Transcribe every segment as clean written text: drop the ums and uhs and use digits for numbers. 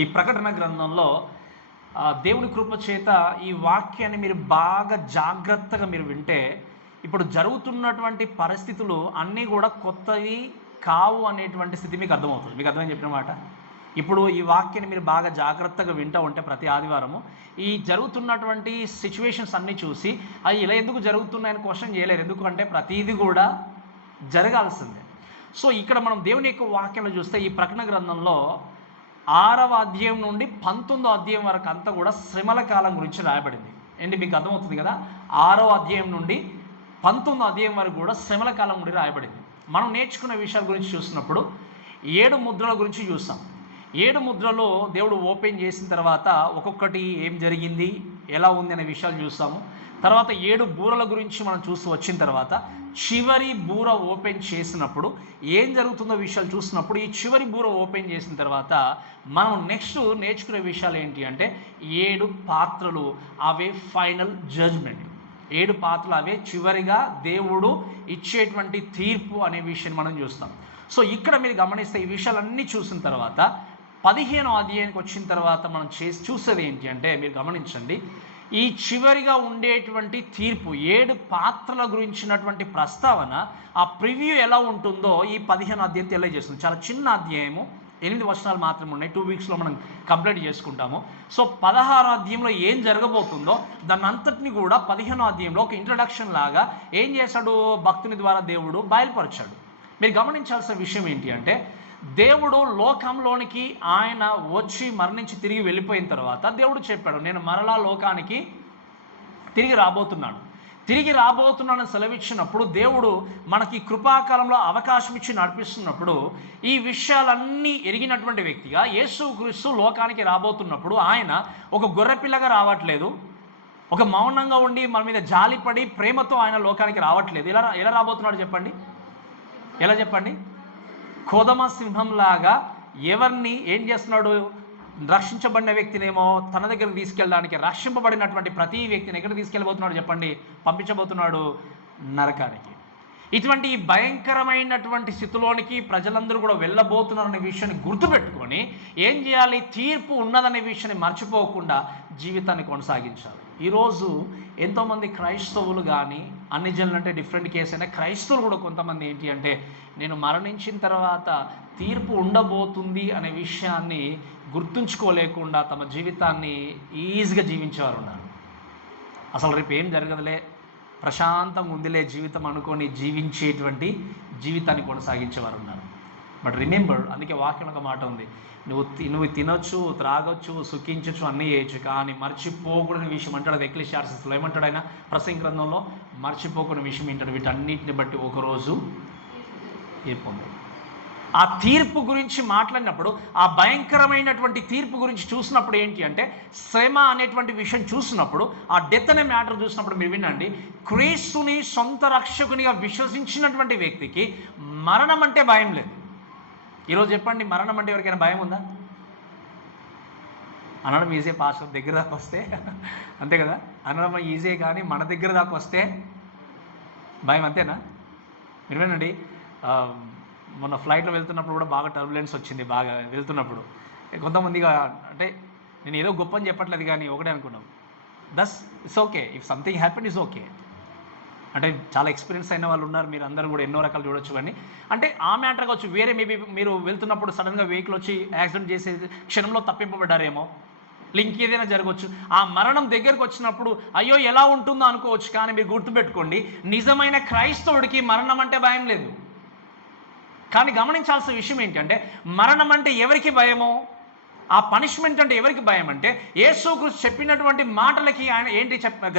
ఈ ప్రకటన గ్రంథంలో దేవుని కృప చేత ఈ వాక్యాన్ని మీరు బాగా జాగ్రత్తగా మీరు వింటే ఇప్పుడు జరుగుతున్నటువంటి పరిస్థితులు అన్నీ కూడా కొత్తవి కావు అనేటువంటి స్థితి మీకు అర్థమవుతుంది. మీకు అర్థమని చెప్పిన మాట. ఇప్పుడు ఈ వాక్యాన్ని మీరు బాగా జాగ్రత్తగా వింటూ ఉంటే ప్రతి ఆదివారము ఈ జరుగుతున్నటువంటి సిచ్యువేషన్స్ అన్నీ చూసి అవి ఇలా ఎందుకు జరుగుతున్నాయని క్వశ్చన్ చేయలేరు. ఎందుకంటే ప్రతిదీ కూడా జరగాల్సిందే. సో ఇక్కడ మనం దేవుని యొక్క వాక్యంలో చూస్తే ఈ ప్రకటన గ్రంథంలో 6వ అధ్యాయం నుండి 19వ అధ్యాయం వరకు అంతా కూడా శ్రమల కాలం గురించి రాయబడింది. ఏంటి మీకు అర్థమవుతుంది కదా. 6వ అధ్యాయం నుండి 19వ అధ్యాయం వరకు కూడా శ్రమల కాలం గురించి రాయబడింది. మనం నేర్చుకున్న విషయాల గురించి చూసినప్పుడు 7 ముద్రల గురించి చూస్తాం. 7 ముద్రలో దేవుడు ఓపెన్ చేసిన తర్వాత ఒక్కొక్కటి ఏం జరిగింది, ఎలా ఉంది అనే విషయాలు చూస్తాము. తర్వాత 7 బూరల గురించి మనం చూస్తూ వచ్చిన తర్వాత చివరి బూర ఓపెన్ చేసినప్పుడు ఏం జరుగుతుందో విషయాలు చూసినప్పుడు ఈ చివరి బూర ఓపెన్ చేసిన తర్వాత మనం నెక్స్ట్ నేర్చుకునే విషయాలు ఏంటి అంటే 7 పాత్రలు అవే ఫైనల్ జడ్జ్మెంట్. 7 పాత్రలు అవే చివరిగా దేవుడు ఇచ్చేటువంటి తీర్పు అనే విషయాన్ని మనం చూస్తాం. సో ఇక్కడ మీరు గమనిస్తే ఈ విషయాలన్నీ చూసిన తర్వాత 15వ అధ్యాయానికి వచ్చిన తర్వాత మనం చూసేది ఏంటి అంటే మీరు గమనించండి. ఈ చివరిగా ఉండేటువంటి తీర్పు 7 పాత్రల గురించినటువంటి ప్రస్తావన ఆ ప్రివ్యూ ఎలా ఉంటుందో ఈ 15వ అధ్యాయం తెలియజేస్తుంది. చాలా చిన్న అధ్యాయము, 8 వచనాలు మాత్రమే ఉన్నాయి. 2 వీక్స్లో మనం కంప్లీట్ చేసుకుంటాము. సో 16వ అధ్యాయంలో ఏం జరగబోతుందో దాన్ని అంతటిని కూడా 15వ అధ్యాయంలో ఒక ఇంట్రడక్షన్ లాగా ఏం చేశాడు భక్తుని ద్వారా దేవుడు బయలుపరిచాడు. మీరు గమనించాల్సిన విషయం ఏంటి అంటే దేవుడు లోకంలోనికి ఆయన వచ్చి మరణించి తిరిగి వెళ్ళిపోయిన తర్వాత దేవుడు చెప్పాడు, నేను మరలా లోకానికి తిరిగి రాబోతున్నానని సెలవిచ్చినప్పుడు దేవుడు మనకి కృపాకాలంలో అవకాశం ఇచ్చి నడిపిస్తున్నప్పుడు ఈ విషయాలన్నీ ఎరిగినటువంటి వ్యక్తిగా యేసుక్రీస్తు లోకానికి రాబోతున్నప్పుడు ఆయన ఒక గొర్రెపిల్లగా రావట్లేదు, ఒక మౌనంగా ఉండి మన మీద జాలిపడి ప్రేమతో ఆయన లోకానికి రావట్లేదు. ఎలా రాబోతున్నాడు చెప్పండి? ఎలా చెప్పండి? కోదమ సింహంలాగా ఎవరిని ఏం చేస్తున్నాడు? రక్షించబడిన వ్యక్తినేమో తన దగ్గరకు తీసుకెళ్ళడానికి, రక్షింపబడినటువంటి ప్రతి వ్యక్తిని ఎక్కడ తీసుకెళ్ళబోతున్నాడు చెప్పండి? పంపించబోతున్నాడు నరకానికి. ఇటువంటి భయంకరమైనటువంటి స్థితిలోనికి ప్రజలందరూ కూడా వెళ్ళబోతున్నారనే విషయాన్ని గుర్తుపెట్టుకొని ఏం చేయాలి? తీర్పు ఉన్నదనే విషయాన్ని మర్చిపోకుండా జీవితాన్ని కొనసాగించాలి. ఈరోజు ఎంతోమంది క్రైస్తవులు కానీ అన్ని జనులు అంటే డిఫరెంట్ కేసు అయినా క్రైస్తవులు కూడా కొంతమంది ఏంటి అంటే నేను మరణించిన తర్వాత తీర్పు ఉండబోతుంది అనే విషయాన్ని గుర్తుంచుకోలేకుండా తమ జీవితాన్ని ఈజీగా జీవించేవారు ఉన్నారు. అసలు రేపు ఏం జరగదులే, ప్రశాంతంగా ఉందిలే జీవితం అనుకొని జీవితాన్ని కొనసాగించేవారు ఉన్నారు. బట్ రిమెంబర్, అందుకే వాక్యం ఒక మాట ఉంది, నువ్వు తినొచ్చు, త్రాగొచ్చు, సుఖించచ్చు, అన్నీ చేయొచ్చు, కానీ మర్చిపోకూడని విషయం అంటాడు. అది ఎక్లీషియాస్లో ఏమంటాడు ఆయన? ప్రసంగి గ్రంథంలో మర్చిపోకునే విషయం ఏంటాడు? వీటన్నిటిని బట్టి ఒకరోజు తీర్పు ఉంది. ఆ తీర్పు గురించి మాట్లాడినప్పుడు, ఆ భయంకరమైనటువంటి తీర్పు గురించి చూసినప్పుడు ఏంటి అంటే శ్రమ అనేటువంటి విషయం చూసినప్పుడు, ఆ డెత్ అనే మ్యాటర్ చూసినప్పుడు మీరు వినండి, క్రీస్తుని సొంత రక్షకునిగా విశ్వసించినటువంటి వ్యక్తికి మరణం అంటే భయం లేదు. ఈరోజు చెప్పండి, మరణం అంటే ఎవరికైనా భయం ఉందా? అనడం ఈజీ, పాస్టర్ దగ్గర దాకా వస్తే అంతే కదా, అనడం ఈజీ, కానీ మన దగ్గర దాకా వస్తే భయం, అంతేనా? మీరు వినండి, మొన్న ఫ్లైట్లో వెళ్తున్నప్పుడు కూడా బాగా టర్బులెన్స్ వచ్చింది. బాగా వెళ్తున్నప్పుడు కొంతమందిగా, అంటే నేను ఏదో గొప్ప అని చెప్పట్లేదు, కానీ ఒకటే అనుకున్నాం, it's okay, if something happen is okay. అంటే చాలా ఎక్స్పీరియన్స్ అయిన వాళ్ళు ఉన్నారు, మీరు అందరూ కూడా ఎన్నో రకాలు చూడొచ్చు. కానీ అంటే ఆ మ్యాటర్ కావచ్చు, వేరే మేబీ మీరు వెళ్తున్నప్పుడు సడన్గా వెహికల్ వచ్చి యాక్సిడెంట్ చేసే క్షణంలో తప్పింపబడ్డారేమో, లింక్ ఏదైనా జరగవచ్చు. ఆ మరణం దగ్గరకు వచ్చినప్పుడు అయ్యో ఎలా ఉంటుందో అనుకోవచ్చు, కానీ మీరు గుర్తుపెట్టుకోండి, నిజమైన క్రైస్తవుడికి మరణం అంటే భయం లేదు. కానీ గమనించాల్సిన విషయం ఏంటంటే మరణం అంటే ఎవరికి భయమో, ఆ పనిష్మెంట్ అంటే ఎవరికి భయం అంటే యేసుక్రీస్తు చెప్పినటువంటి మాటలకి ఆయన ఏంటి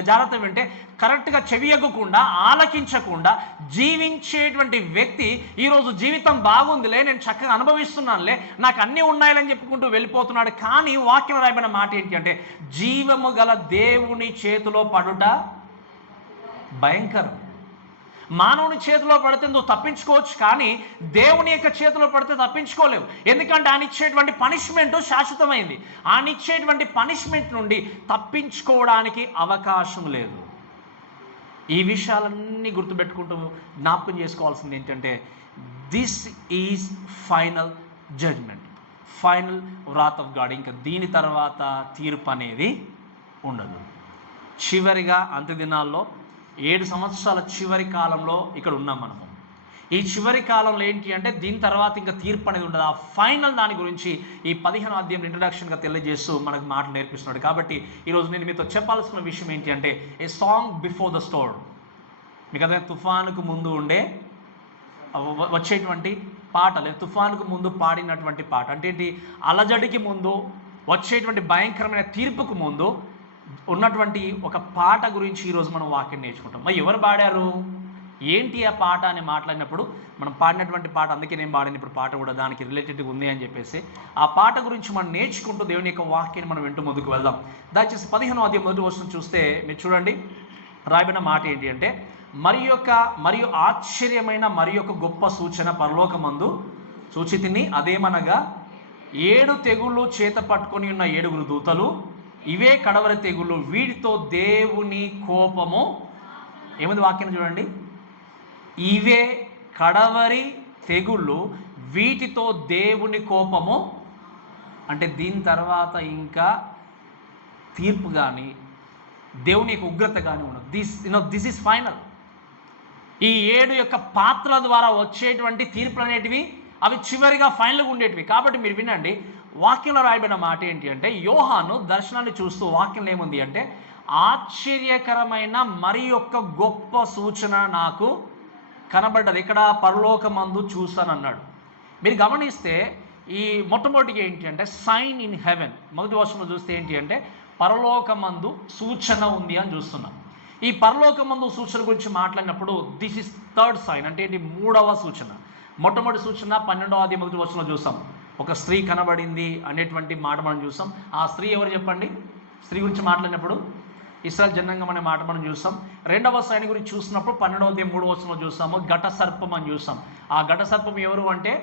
జాగ్రత్త వింటే కరెక్ట్గా చెవియగకుండా ఆలకించకుండా జీవించేటువంటి వ్యక్తి ఈరోజు జీవితం బాగుందిలే, నేను చక్కగా అనుభవిస్తున్నానులే, నాకు అన్నీ ఉన్నాయని చెప్పుకుంటూ వెళ్ళిపోతున్నాడు. కానీ వాక్యం రాయబడిన మాట ఏంటి అంటే జీవము గల దేవుని చేతిలో పడుట భయంకరం. మానవుని చేతిలో పడితే నువ్వు తప్పించుకోవచ్చు, కానీ దేవుని యొక్క చేతిలో పడితే తప్పించుకోలేవు. ఎందుకంటే ఆయన ఇచ్చేటువంటి పనిష్మెంట్ శాశ్వతమైంది. ఆయన ఇచ్చేటువంటి పనిష్మెంట్ నుండి తప్పించుకోవడానికి అవకాశం లేదు. ఈ విషయాలన్నీ గుర్తుపెట్టుకుంటూ జ్ఞాపకం చేసుకోవాల్సింది ఏంటంటే this is final judgement. Final wrath of God. ఇంకా దీని తర్వాత తీర్పు అనేది ఉండదు. చివరిగా అంత్య దినాల్లో 7 సంవత్సరాల చివరి కాలంలో ఇక్కడ ఉన్నాం మనము. ఈ చివరి కాలంలో ఏంటి అంటే దీని తర్వాత ఇంకా తీర్పు అనేది ఉండదు. ఆ ఫైనల్ దాని గురించి ఈ 15వ అధ్యాయం ఇంట్రడక్షన్గా తెలియజేస్తూ మనకు మాటలు నేర్పిస్తున్నాడు. కాబట్టి ఈరోజు నేను మీతో చెప్పాల్సిన విషయం ఏంటి అంటే a song before the storm. మీకు అదే తుఫానుకు ముందు ఉండే వచ్చేటువంటి పాట, లేదా తుఫానుకు ముందు పాడినటువంటి పాట అంటే ఏంటి, అలజడికి ముందు వచ్చేటువంటి భయంకరమైన తీర్పుకు ముందు ఉన్నటువంటి ఒక పాట గురించి ఈరోజు మనం వాక్యం నేర్చుకుంటాం. మరి ఎవరు పాడారు, ఏంటి ఆ పాట అని మాట్లాడినప్పుడు మనం పాడినటువంటి పాట, అందుకే నేను పాడిన ఇప్పుడు పాట కూడా దానికి రిలేటెడ్గా ఉంది అని చెప్పేసి ఆ పాట గురించి మనం నేర్చుకుంటూ దేవుని యొక్క వాక్యాన్ని మనం వింటూ ముందుకు వెళ్దాం. దయచేసి 15వ అధ్యాయం మొదటి వచనం చూస్తే మీరు చూడండి, రాయబడిన మాట ఏంటి అంటే మరియు ఆశ్చర్యమైన మరి యొక్క గొప్ప సూచన పరలోకమందు సూచితిని, అదేమనగా 7 తెగుళ్ళు చేత పట్టుకొని ఉన్న 7 దూతలు, ఇవే కడవరి తెగుళ్ళు, వీటితో దేవుని కోపము. ఏముంది వాక్యం చూడండి, ఇవే కడవరి తెగుళ్ళు, వీటితో దేవుని కోపము. అంటే దీని తర్వాత ఇంకా తీర్పు కానీ దేవుని యొక్క ఉగ్రత కానీ ఉండదు. This is final. ఈ 7 యొక్క పాత్రల ద్వారా వచ్చేటువంటి తీర్పులు అనేటివి అవి చివరిగా ఫైనల్గా ఉండేటివి. కాబట్టి మీరు వినండి, వాక్యంలో రాయబడిన మాట ఏంటి అంటే యోహాను దర్శనాన్ని చూస్తూ వాక్యంలో ఏముంది అంటే ఆశ్చర్యకరమైన మరి యొక్క గొప్ప సూచన నాకు కనబడ్డది, ఇక్కడ పరలోకమందు చూస్తానన్నాడు. మీరు గమనిస్తే ఈ మొట్టమొదటిగా ఏంటి అంటే సైన్ ఇన్ హెవెన్. మొదటి వర్షంలో చూస్తే ఏంటి అంటే పరలోకమందు సూచన ఉంది అని చూస్తున్నాం. ఈ పరలోకమందు సూచన గురించి మాట్లాడినప్పుడు దిస్ ఇస్ థర్డ్ సైన్. అంటే ఏంటి, 3వ సూచన. మొట్టమొదటి సూచన 12వ అధ్యాయం మొదటి వచనంలో చూసాం, ఒక స్త్రీ కనబడింది అనేటువంటి మాట మనం చూసాం. ఆ స్త్రీ ఎవరు చెప్పండి? స్త్రీ గురించి మాట్లాడినప్పుడు ఇశ్రాయేలు జనాంగం అనే మాట మనం చూసాం. 2వ సైన్ గురించి చూసినప్పుడు 12వ అధ్యాయం 3వ వచనంలో చూసాము, ఘట సర్పం అని చూసాం. ఆ ఘట సర్పం ఎవరు అంటే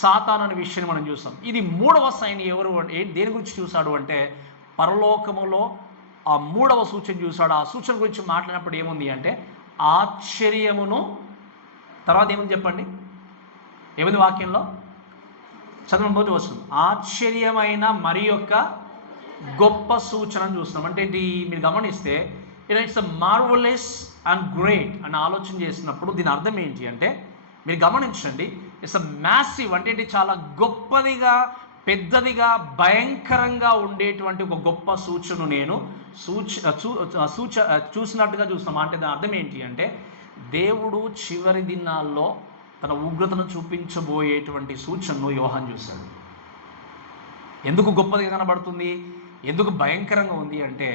సాతాను అనే విషయాన్ని మనం చూసాం. ఇది 3వ సైన్ ఎవరు దేని గురించి చూశాడు అంటే పరలోకములో ఆ 3వ సూచన చూశాడు. ఆ సూచన గురించి మాట్లాడినప్పుడు ఏముంది అంటే ఆశ్చర్యమును, తర్వాత ఏముంది చెప్పండి, ఏముంది వాక్యంలో చదవండి వస్తుంది, ఆశ్చర్యమైన మరి యొక్క గొప్ప సూచనను చూస్తున్నాం. అంటే ఏంటి, మీరు గమనిస్తే it's a marvellous and great అని ఆలోచన చేసినప్పుడు దీని అర్థం ఏంటి అంటే మీరు గమనించండి, ఇట్స్ అ మ్యాసివ్. అంటే ఏంటి, చాలా గొప్పదిగా పెద్దదిగా భయంకరంగా ఉండేటువంటి ఒక గొప్ప సూచన నేను చూసినట్టుగా చూస్తున్నాం. అంటే దాని అర్థం ఏంటి అంటే దేవుడు చివరి దినాల్లో తన ఉగ్రతను చూపించబోయేటువంటి సూచనను యోహాను చూశాడు. ఎందుకు గొప్పదిగా కనబడుతుంది, ఎందుకు భయంకరంగా ఉంది అంటే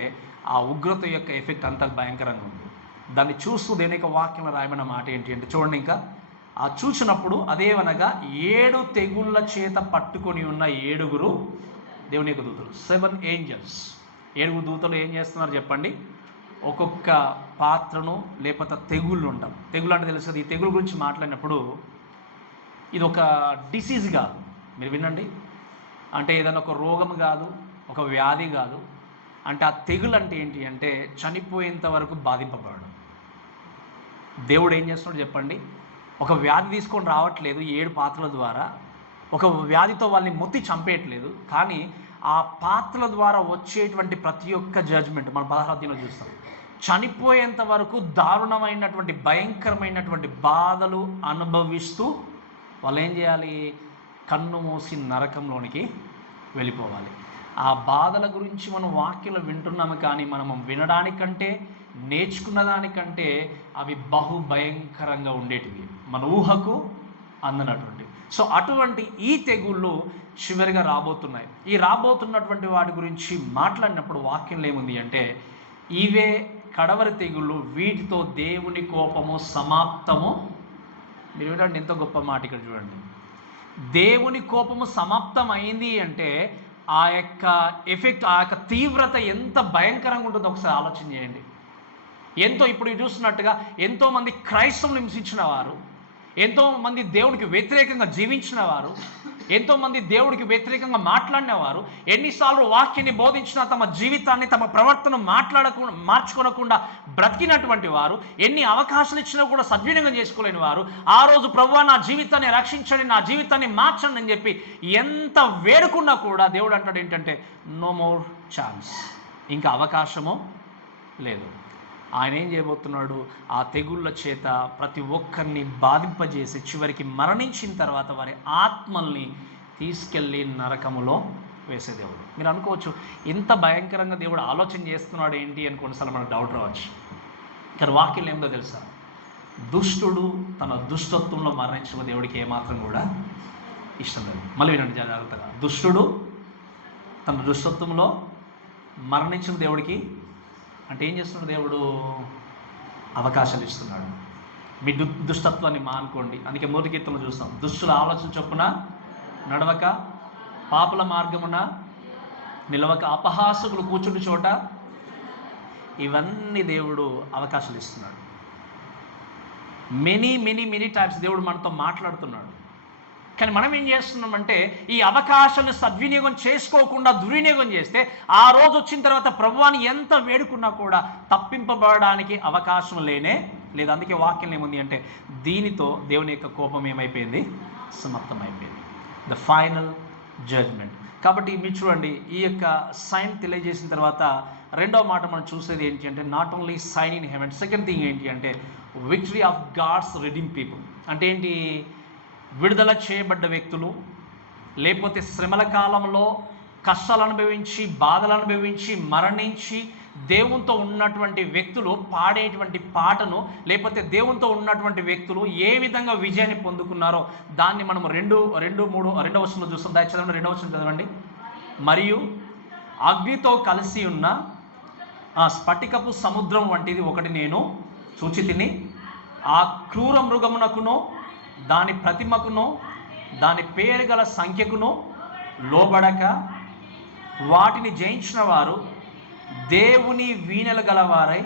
ఆ ఉగ్రత యొక్క ఎఫెక్ట్ అంత భయంకరంగా ఉంది. దాన్ని చూస్తూ దేవుని యొక్క వాక్యంలో రాయబడిన మాట ఏంటి అంటే చూడండి, ఇంకా ఆ చూసినప్పుడు అదేవనగా 7 తెగుళ్ళ చేత పట్టుకొని ఉన్న 7 దేవుని యొక్క దూతలు, 7 ఏంజల్స్. 7 దూతలు ఏం చేస్తున్నారు చెప్పండి, ఒక్కొక్క పాత్రను లేకపోతే తెగుళ్ళు ఉంటాం. తెగులు అంటే తెలుసు, ఈ తెగులు గురించి మాట్లాడినప్పుడు ఇది ఒక డిసీజ్ కాదు. మీరు వినండి, అంటే ఏదైనా ఒక రోగం కాదు, ఒక వ్యాధి కాదు. అంటే ఆ తెగులు అంటే ఏంటి అంటే చనిపోయేంత వరకు బాధింపబడడం. దేవుడు ఏం చేస్తున్నాడు చెప్పండి, ఒక వ్యాధి తీసుకొని రావట్లేదు 7 పాత్రల ద్వారా, ఒక వ్యాధితో వాళ్ళని మొత్తి చంపేయట్లేదు, కానీ ఆ పాత్రల ద్వారా వచ్చేటువంటి ప్రతి ఒక్క జడ్జ్మెంట్ మనం 16వ అధ్యాయంలో చూస్తాం. చనిపోయేంత వరకు దారుణమైనటువంటి భయంకరమైనటువంటి బాధలు అనుభవిస్తూ వాళ్ళు ఏం చేయాలి, కన్ను మూసి నరకంలోనికి వెళ్ళిపోవాలి. ఆ బాధల గురించి మనం వాక్యంలో వింటున్నాము, కానీ మనం వినడానికంటే నేర్చుకున్న దానికంటే అవి బహు భయంకరంగా ఉండేటివి, మన ఊహకు అందనటువంటి. సో అటువంటి ఈ తెగుళ్ళు చివరిగా రాబోతున్నాయి. ఈ రాబోతున్నటువంటి వాటి గురించి మాట్లాడినప్పుడు వాక్యంలో ఏముంది అంటే ఇవే కడవరి తెగుళ్ళు, వీటితో దేవుని కోపము సమాప్తము. మీరు ఏంటంటే ఎంత గొప్ప మాట ఇక్కడ చూడండి, దేవుని కోపము సమాప్తం అయింది అంటే ఆ యొక్క ఎఫెక్ట్, ఆ యొక్క తీవ్రత ఎంత భయంకరంగా ఉంటుందో ఒకసారి ఆలోచన చేయండి. ఎంతో ఇప్పుడు చూస్తున్నట్టుగా ఎంతోమంది క్రైస్తవులు హింసించిన వారు, ఎంతోమంది దేవుడికి వ్యతిరేకంగా జీవించిన వారు, ఎంతోమంది దేవుడికి వ్యతిరేకంగా మాట్లాడినవారు ఎన్నిసార్లు వాక్యాన్ని బోధించినా తమ జీవితాన్ని తమ ప్రవర్తన మార్చుకోనకుండా బ్రతికినటువంటి వారు, ఎన్ని అవకాశాలు ఇచ్చినా కూడా సద్వినియోగం చేసుకోలేని వారు, ఆ రోజు ప్రభువా నా జీవితాన్ని రక్షించండి, నా జీవితాన్ని మార్చండి అని చెప్పి ఎంత వేడుకున్నా కూడా దేవుడు అంటాడు ఏంటంటే నో మోర్ ఛాన్స్, ఇంకా అవకాశము లేదు. ఆయన ఏం చేయబోతున్నాడు? ఆ తెగుళ్ళ చేత ప్రతి ఒక్కరిని బాధింపజేసి చివరికి మరణించిన తర్వాత వారి ఆత్మల్ని తీసుకెళ్ళి నరకములో వేసే దేవుడు. మీరు అనుకోవచ్చు ఇంత భయంకరంగా దేవుడు ఆలోచన చేస్తున్నాడు ఏంటి అని కొన్నిసార్లు మనకు డౌట్ రావచ్చు. కానీ వాక్యం ఏమిటో తెలుసా? దుష్టుడు తన దుష్టత్వంలో మరణించిన దేవుడికి ఏమాత్రం కూడా ఇష్టం లేదు. మళ్ళీ వినండి జాగ్రత్తగా. దుష్టుడు తన దుష్టత్వంలో మరణించిన దేవుడికి అంటే ఏం చేస్తున్నాడు? దేవుడు అవకాశాలు ఇస్తున్నాడు. మీ దుష్టత్వాన్ని మానుకోండి. అందుకే మొదటి కీర్తనలో చూస్తాం, దుష్టుల ఆలోచన చొప్పున నడవక, పాపుల మార్గమున నిలవక, అపహాసకులు కూర్చుండి చోట, ఇవన్నీ దేవుడు అవకాశాలు ఇస్తున్నాడు. మెనీ టైమ్స్ దేవుడు మనతో మాట్లాడుతున్నాడు. కానీ మనం ఏం చేస్తున్నామంటే ఈ అవకాశాలను సద్వినియోగం చేసుకోకుండా దుర్వినియోగం చేస్తే ఆ రోజు వచ్చిన తర్వాత ప్రభువాన్ని ఎంత వేడుకున్నా కూడా తప్పింపబడడానికి అవకాశం లేనే లేదు. అందుకే వాక్యం ఏముంది అంటే దీనితో దేవుని యొక్క కోపం ఏమైపోయింది? సమాప్తమైపోయింది. The final judgment. కాబట్టి మీరు చూడండి, ఈ యొక్క సైన్ తెలియజేసిన తర్వాత రెండవ మాట మనం చూసేది ఏంటి అంటే not only sign in heaven, second thing ఏంటి అంటే victory of God's redeem people. అంటే ఏంటి? విడుదల చేయబడ్డ వ్యక్తులు, లేకపోతే శ్రమల కాలంలో కష్టాలు అనుభవించి బాధలు అనుభవించి మరణించి దేవునితో ఉన్నటువంటి వ్యక్తులు పాడేటువంటి పాటను, లేకపోతే దేవునితో ఉన్నటువంటి వ్యక్తులు ఏ విధంగా విజయాన్ని పొందుకున్నారో దాన్ని మనం రెండవ వచనంలో చూస్తాం. దయచేసి రెండవ వచనం చదవండి. మరియు అగ్నితో కలిసి ఉన్న స్ఫటికపు సముద్రం వంటిది ఒకటి నేను చూచి తిని, ఆ క్రూర మృగమునకును దాని ప్రతిమకును దాని పేరు గల సంఖ్యకును లోబడక వాటిని జయించిన వారు దేవుని వీణెలు గలవారై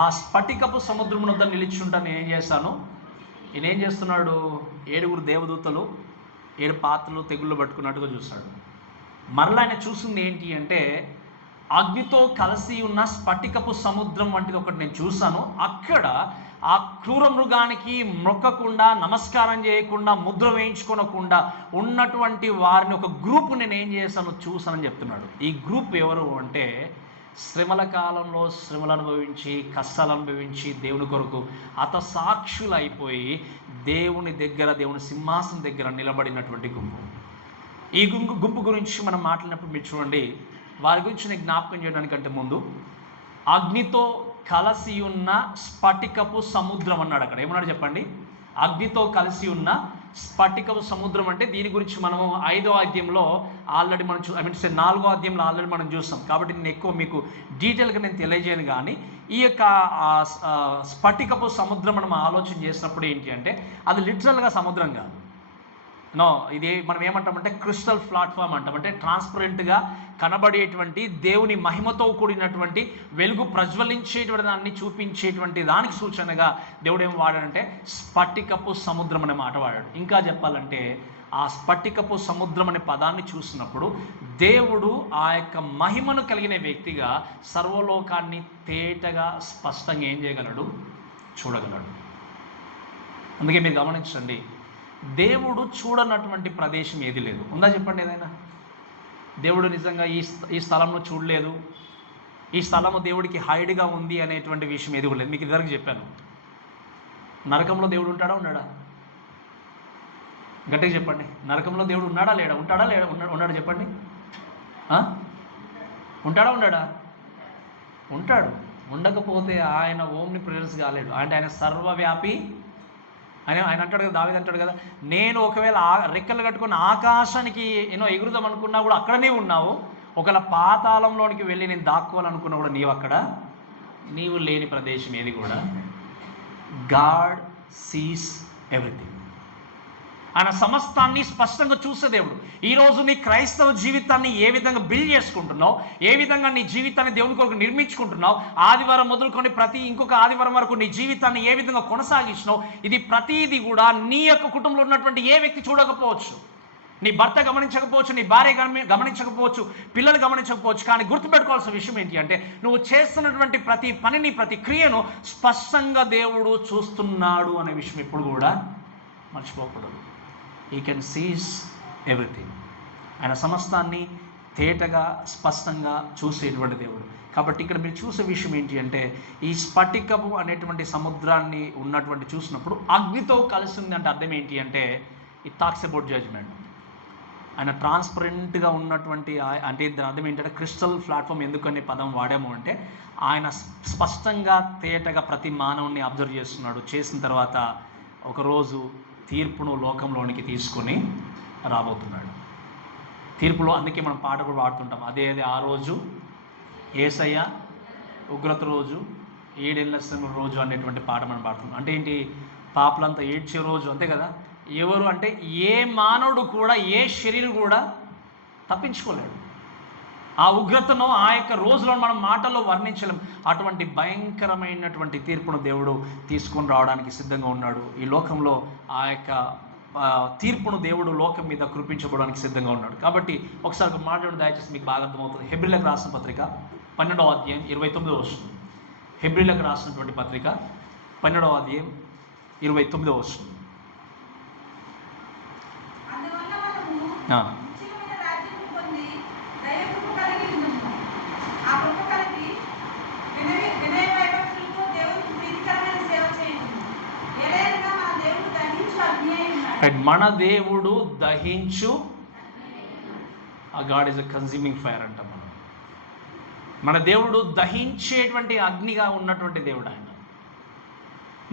ఆ స్ఫటికపు సముద్రము వద్ద నిలిచుంటా నేనేం చేశాను? ఈయనేం చేస్తున్నాడు? 7 దేవదూతలు 7 పాత్రలు తెగుళ్ళు పట్టుకున్నట్టుగా చూస్తాడు. మరలా ఆయన చూసింది ఏంటి అంటే అగ్నితో కలిసి ఉన్న స్ఫటికపు సముద్రం వంటిది ఒకటి నేను చూశాను. అక్కడ ఆ క్రూర మృగానికి మొక్కకుండా, నమస్కారం చేయకుండా, ముద్ర వేయించుకోనకుండా ఉన్నటువంటి వారిని ఒక గ్రూప్ నేను ఏం చేశాను చూసానని చెప్తున్నాడు. ఈ గ్రూప్ ఎవరు అంటే శ్రమల కాలంలో శ్రమలు అనుభవించి కష్టాలు అనుభవించి దేవుని కొరకు హతసాక్షులు అయిపోయి దేవుని దగ్గర, దేవుని సింహాసనం దగ్గర నిలబడినటువంటి గుంపు. ఈ గుంపు గురించి మనం మాట్లాడినప్పుడు మీరు చూడండి, వారి గురించి నేను జ్ఞాపకం చేయడానికంటే ముందు అగ్నితో కలిసి ఉన్న స్ఫటికపు సముద్రం అన్నాడు. అక్కడ ఏమన్నాడు చెప్పండి? అగ్నితో కలిసి ఉన్న స్ఫటికపు సముద్రం అంటే దీని గురించి మనము 5వ అధ్యాయంలో ఆల్రెడీ మనం 4వ అధ్యాయంలో ఆల్రెడీ మనం చూస్తాం. కాబట్టి నేను ఎక్కువ మీకు డీటెయిల్గా నేను తెలియజేయను. కానీ ఈ యొక్క స్ఫటికపు సముద్రం మనం ఆలోచన చేసినప్పుడు ఏంటి అంటే అది లిటరల్గా సముద్రం కాదు. నో, ఇది మనం ఏమంటామంటే క్రిస్టల్ ప్లాట్ఫామ్ అంటాం. అంటే ట్రాన్స్పరెంట్గా కనబడేటువంటి దేవుని మహిమతో కూడినటువంటి వెలుగు ప్రజ్వలించేటువంటి దాన్ని చూపించేటువంటి దానికి సూచనగా దేవుడు ఏం వాడాడంటే స్ఫటికపు సముద్రం అనే మాట వాడాడు. ఇంకా చెప్పాలంటే ఆ స్ఫటికపు సముద్రం అనే పదాన్ని చూసినప్పుడు దేవుడు ఆ యొక్క మహిమను కలిగిన వ్యక్తిగా సర్వలోకాన్ని తేటగా స్పష్టంగా ఏం చేయగలడు? చూడగలడు. అందుకే మీరు గమనించండి, దేవుడు చూడనటువంటి ప్రదేశం ఏది లేదు. ఉందా చెప్పండి ఏదైనా? దేవుడు నిజంగా ఈ స్థలంలో చూడలేదు, ఈ స్థలము దేవుడికి హైడ్గా ఉంది అనేటువంటి విషయం ఏది కూడా లేదు. మీకు ఇదివరకు చెప్పాను. నరకంలో దేవుడు ఉంటాడా? ఉన్నాడా? గట్టిగా చెప్పండి. నరకంలో దేవుడు ఉన్నాడా లేడా? ఉంటాడా లేడా? ఉన్నాడా చెప్పండి. ఉంటాడా? ఉన్నాడా? ఉంటాడు. ఉండకపోతే ఆయన ఓమ్ని ప్రెజెన్స్ కాలేడు. అంటే ఆయన సర్వవ్యాపి. ఆయన అంటాడు కదా, దావీదు అంటాడు కదా, నేను ఒకవేళ రెక్కలు కట్టుకుని ఆకాశానికి ఎగురుదాం అనుకున్నా కూడా అక్కడనే ఉన్నావు, ఒకవేళ పాతాళంలోనికి వెళ్ళి నేను దాక్కోవాలనుకున్నా కూడా నీవు అక్కడ, నీవు లేని ప్రదేశం ఏది కూడా. God sees everything. ఆయన సమస్తాన్ని స్పష్టంగా చూసే దేవుడు. ఈరోజు నీ క్రైస్తవ జీవితాన్ని ఏ విధంగా బిల్డ్ చేసుకుంటున్నావు, ఏ విధంగా నీ జీవితాన్ని దేవుని కొరకు నిర్మించుకుంటున్నావు, ఆదివారం మొదలుకొని ఇంకొక ఆదివారం వరకు నీ జీవితాన్ని ఏ విధంగా కొనసాగించినావు, ఇది ప్రతిదీ కూడా నీ యొక్క కుటుంబంలో ఉన్నటువంటి ఏ వ్యక్తి చూడకపోవచ్చు. నీ భర్త గమనించకపోవచ్చు, నీ భార్య గమనించకపోవచ్చు, పిల్లలు గమనించకపోవచ్చు. కానీ గుర్తుపెట్టుకోవాల్సిన విషయం ఏంటి అంటే నువ్వు చేస్తున్నటువంటి ప్రతి పనిని, ప్రతి క్రియను స్పష్టంగా దేవుడు చూస్తున్నాడు అనే విషయం ఎప్పుడు కూడా మర్చిపోకూడదు. He can Cs everything. ఆయన సమస్తాన్ని తేటగా స్పష్టంగా చూసేటువంటి దేవుడు. కాబట్టి ఇక్కడ మీరు చూసే విషయం ఏంటి అంటే ఈ స్ఫటికము అనేటువంటి సముద్రాన్ని ఉన్నటువంటి చూసినప్పుడు అగ్నితో కలిసి ఉంది అంటే అర్థం ఏంటి అంటే ఇట్ టాక్స్ అబౌట్ జడ్జ్మెంట్. ఆయన ట్రాన్స్పరెంట్గా ఉన్నటువంటి అంటే దాని అర్థం ఏంటంటే క్రిస్టల్ ప్లాట్ఫామ్ ఎందుకనే పదం వాడాము అంటే ఆయన స్పష్టంగా తేటగా ప్రతి మానవుని అబ్జర్వ్ చేస్తున్నాడు. చేసిన తర్వాత ఒకరోజు తీర్పును లోకంలోనికి తీసుకొని రాబోతున్నాడు. తీర్పులో అందుకే మనం పాట కూడా పాడుతుంటాం, అదే ఆ రోజు యేసయ్య ఉగ్రత రోజు, ఏడేళ్ల శ్రమ రోజు అనేటువంటి పాట మనం పాడుతున్నాం. అంటే ఏంటి? పాపలంతా ఏడ్చే రోజు, అంతే కదా. ఎవరు అంటే ఏ మానవుడు కూడా, ఏ శరీరం కూడా తప్పించుకోలేడు. ఆ ఉగ్రతను, ఆ యొక్క రోజులను మనం మాటల్లో వర్ణించలేం. అటువంటి భయంకరమైనటువంటి తీర్పును దేవుడు తీసుకొని రావడానికి సిద్ధంగా ఉన్నాడు. ఈ లోకంలో ఆ యొక్క తీర్పును దేవుడు లోకం మీద కురిపించబడడానికి సిద్ధంగా ఉన్నాడు. కాబట్టి ఒకసారి ఒక మాట్లాడడం దయచేసి మీకు బాగా అర్థమవుతుంది. హెబ్రీలకు రాసిన పత్రిక 12వ అధ్యాయం 29వ వచనం. హెబ్రీలకు రాసినటువంటి పత్రిక 12వ అధ్యాయం 29వ వచనం. మన దేవుడు దహించు, ఆ God is a consuming fire అంటాం మనం. మన దేవుడు దహించేటువంటి అగ్నిగా ఉన్నటువంటి దేవుడు ఆయన.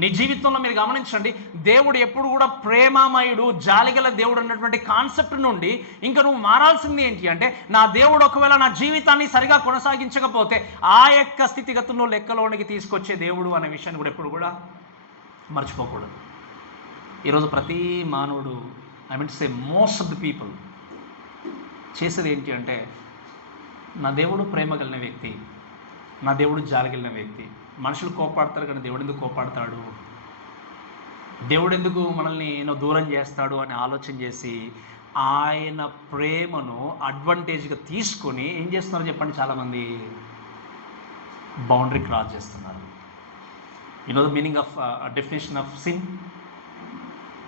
నీ జీవితంలో మీరు గమనించండి, దేవుడు ఎప్పుడు కూడా ప్రేమామయుడు, జాలిగల దేవుడు అన్నటువంటి కాన్సెప్ట్ నుండి ఇంకా నువ్వు మారాల్సింది ఏంటి అంటే నా దేవుడు ఒకవేళ నా జీవితాన్ని సరిగా కొనసాగించకపోతే ఆ యొక్క స్థితిగతుల్లో లెక్కలోనికి తీసుకొచ్చే దేవుడు అనే విషయాన్ని కూడా ఎప్పుడు కూడా మర్చిపోకూడదు. ఈరోజు ప్రతి మానవుడు, I mean say most of the people చేసేది ఏంటి అంటే నా దేవుడు ప్రేమ కలిగిన వ్యక్తి, నా దేవుడు జాలి కలిగిన వ్యక్తి. మనుషులు కోపాడతారు కానీ దేవుడు ఎందుకు కోపాడతాడు, దేవుడు ఎందుకు మనల్ని దూరం చేస్తాడు అని ఆలోచన చేసి ఆయన ప్రేమను అడ్వాంటేజ్గా తీసుకొని ఏం చేస్తున్నారు చెప్పండి? చాలామంది బౌండరీ క్రాస్ చేస్తున్నారు. The meaning of definition of sin?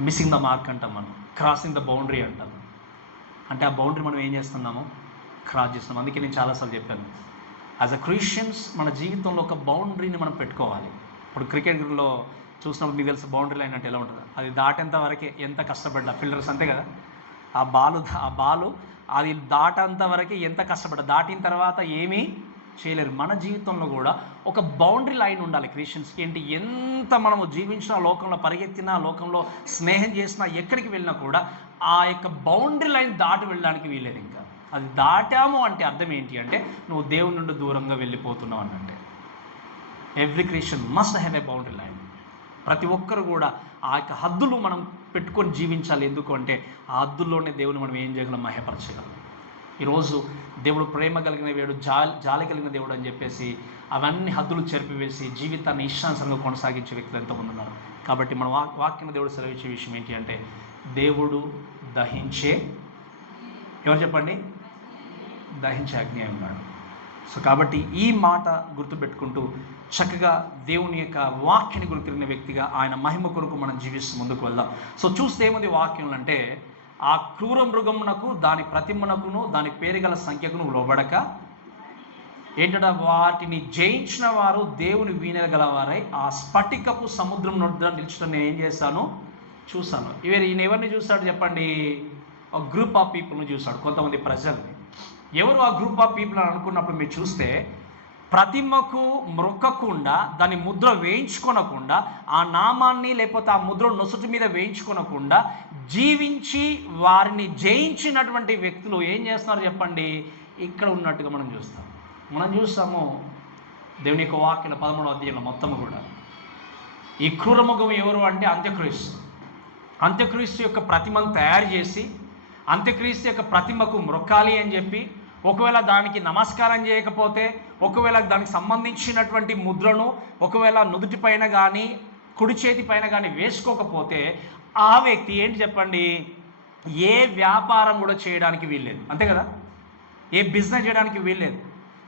Missing the mark అంటాం మనం, క్రాసింగ్ ద బౌండరీ అంటాం. అంటే ఆ బౌండరీ మనం ఏం చేస్తున్నాము? క్రాస్ చేస్తున్నాం. అందుకే నేను చాలాసార్లు చెప్పాను, యాజ్ అ క్రిస్టియన్స్ మన జీవితంలో ఒక బౌండరీని మనం పెట్టుకోవాలి. ఇప్పుడు క్రికెట్లో చూసినప్పుడు మీకు తెలుసు బౌండరీ లైన్ అంటే ఎలా ఉంటుంది. అది దాటేంత వరకే ఎంత కష్టపడ్డా, ఫీల్డర్స్ అంతే కదా, ఆ బాలు అది దాటంత వరకే ఎంత కష్టపడ్డా, దాటిన తర్వాత ఏమీ చేయలేరు. మన జీవితంలో కూడా ఒక బౌండరీ లైన్ ఉండాలి క్రిస్టియన్స్కి. ఏంటి? ఎంత మనము జీవించినా, లోకంలో పరిగెత్తినా, లోకంలో స్నేహం చేసినా, ఎక్కడికి వెళ్ళినా కూడా ఆ యొక్క బౌండరీ లైన్ దాటి వెళ్ళడానికి వీలేదు. ఇంకా అది దాటాము అంటే అర్థం ఏంటి అంటే నువ్వు దేవుని నుండి దూరంగా వెళ్ళిపోతున్నావు అనంటే. Every Christian must have a boundary line. ప్రతి ఒక్కరు కూడా ఆ యొక్క హద్దులు మనం పెట్టుకొని జీవించాలి. ఎందుకు అంటే ఆ హద్దుల్లోనే దేవుని మనం ఏం చేయగలం? మహపరచగలం. ఈరోజు దేవుడు ప్రేమ కలిగిన దేవుడు, జాలి కలిగిన దేవుడు అని చెప్పేసి అవన్నీ హద్దులు చెరిపివేసి జీవితాన్ని ఇష్టానుసారంగా కొనసాగించే వ్యక్తులు ఎంతమంది ఉన్నారు. కాబట్టి మన వాక్యం దేవుడు సెలవిచ్చే విషయం ఏంటి అంటే దేవుడు దహించే, ఎవరు చెప్పండి? దహించే అగ్ని అయి ఉన్నాడు. సో కాబట్టి ఈ మాట గుర్తుపెట్టుకుంటూ చక్కగా దేవుని యొక్క వాక్యాన్ని గుర్తిరిగిన వ్యక్తిగా ఆయన మహిమ కొరకు మనం జీవిస్తూ ముందుకు వెళ్దాం. సో చూస్తే ఏముంది వాక్యం అంటే ఆ క్రూర మృగమునకు, దాని ప్రతిమనకును, దాని పేరుగల సంఖ్యకును లోబడక ఏంటంటే వాటిని జయించిన వారు దేవుని వీణెల గలవారై ఆ స్ఫటికపు సముద్రం నొద్ద నిల్చడం నేను ఏం చేశాను? చూశాను. ఈయన ఎవరిని చూశాడు చెప్పండి? ఒక గ్రూప్ ఆఫ్ పీపుల్ని చూశాడు, కొంతమంది ప్రజల్ని. ఎవరు ఆ గ్రూప్ ఆఫ్ పీపుల్ అని అనుకున్నప్పుడు మీరు చూస్తే ప్రతిమకు మ్రొక్కకుండా, దాని ముద్ర వేయించుకొనకుండా, ఆ నామాన్ని లేకపోతే ఆ ముద్ర నొసటి మీద వేయించుకొనకుండా జీవించి వారిని జయించినటువంటి వ్యక్తులు ఏం చేస్తున్నారు చెప్పండి? ఇక్కడ ఉన్నట్టుగా మనం చూస్తాము దేవుని యొక్క వాక్యాల 13వ అధ్యాయంలో మొత్తం కూడా. ఈ క్రూరముఖం ఎవరు అంటే అంత్యక్రీస్తు. అంత్యక్రీస్తు యొక్క ప్రతిమను తయారు చేసి అంత్యక్రీస్తు యొక్క ప్రతిమకు మ్రొక్కాలి అని చెప్పి, ఒకవేళ దానికి నమస్కారం చేయకపోతే, ఒకవేళ దానికి సంబంధించినటువంటి ముద్రను ఒకవేళ నుదుటి పైన కానీ కుడి చేతి పైన కానీ వేసుకోకపోతే ఆ వ్యక్తి ఏంటి చెప్పండి? ఏ వ్యాపారం కూడా చేయడానికి వీల్లేదు, అంతే కదా. ఏ బిజినెస్ చేయడానికి వీల్లేదు,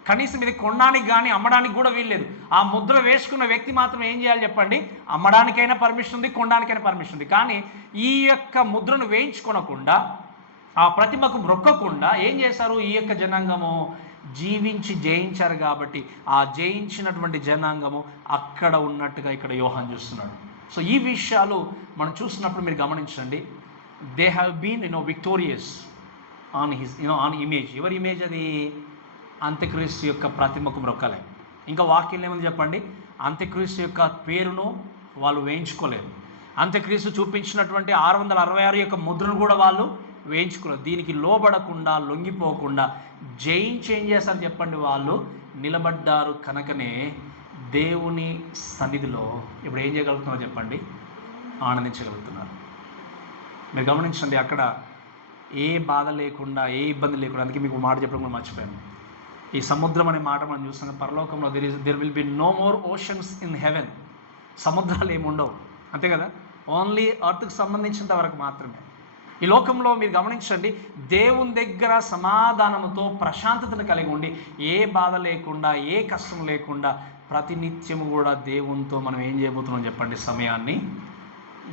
కనీసం ఇది కొనడానికి కానీ అమ్మడానికి కూడా వీల్లేదు. ఆ ముద్ర వేసుకున్న వ్యక్తి మాత్రం ఏం చేయాలి చెప్పండి? అమ్మడానికైనా పర్మిషన్ ఉంది, కొనడానికైనా పర్మిషన్ ఉంది. కానీ ఈ యొక్క ముద్రను వేయించుకొనకుండా, ఆ ప్రతిమకు మొక్కకుండా ఏం చేశారు? ఈ యొక్క జనాంగము జీవించి జయించారు. కాబట్టి ఆ జయించినటువంటి జనాంగము అక్కడ ఉన్నట్టుగా ఇక్కడ యోహాన్ చూస్తున్నాడు. సో ఈ విషయాలు మనం చూసినప్పుడు మీరు గమనించండి. They have been victorious on his on image. ఎవరి ఇమేజ్ అది? అంత్యక్రీస్తు యొక్క ప్రతిమకు మొక్కలే. ఇంకా వాక్యం ఏమని చెప్పండి? అంత్యక్రీస్తు యొక్క పేరును వాళ్ళు వేయించుకోలేదు. అంత్యక్రీస్తు చూపించినటువంటి 666 యొక్క ముద్రను కూడా వాళ్ళు వేయించుకోలేదు. దీనికి లోబడకుండా, లొంగిపోకుండా జయించి ఏం చేస్తారు చెప్పండి? వాళ్ళు నిలబడ్డారు. కనుకనే దేవుని సన్నిధిలో ఇప్పుడు ఏం చేయగలుగుతున్నారో చెప్పండి? ఆనందించగలుగుతున్నారు. మీరు గమనించండి, అక్కడ ఏ బాధ లేకుండా, ఏ ఇబ్బంది లేకుండా. అందుకే మీకు మాట చెప్పడం కూడా మర్చిపోయాను. ఈ సముద్రం అనే మాట మనం చూస్తున్నాం. పరలోకంలో there will be no more oceans in heaven. సముద్రాలు ఏమి ఉండవు, అంతే కదా. ఓన్లీ ఎర్త్కి సంబంధించినంత వరకు మాత్రమే. ఈ లోకంలో మీరు గమనించండి, దేవుని దగ్గర సమాధానంతో ప్రశాంతతను కలిగి ఉండి, ఏ బాధ లేకుండా, ఏ కష్టం లేకుండా ప్రతినిత్యము కూడా దేవునితో మనం ఏం చేయబోతున్నాం చెప్పండి? సమయాన్ని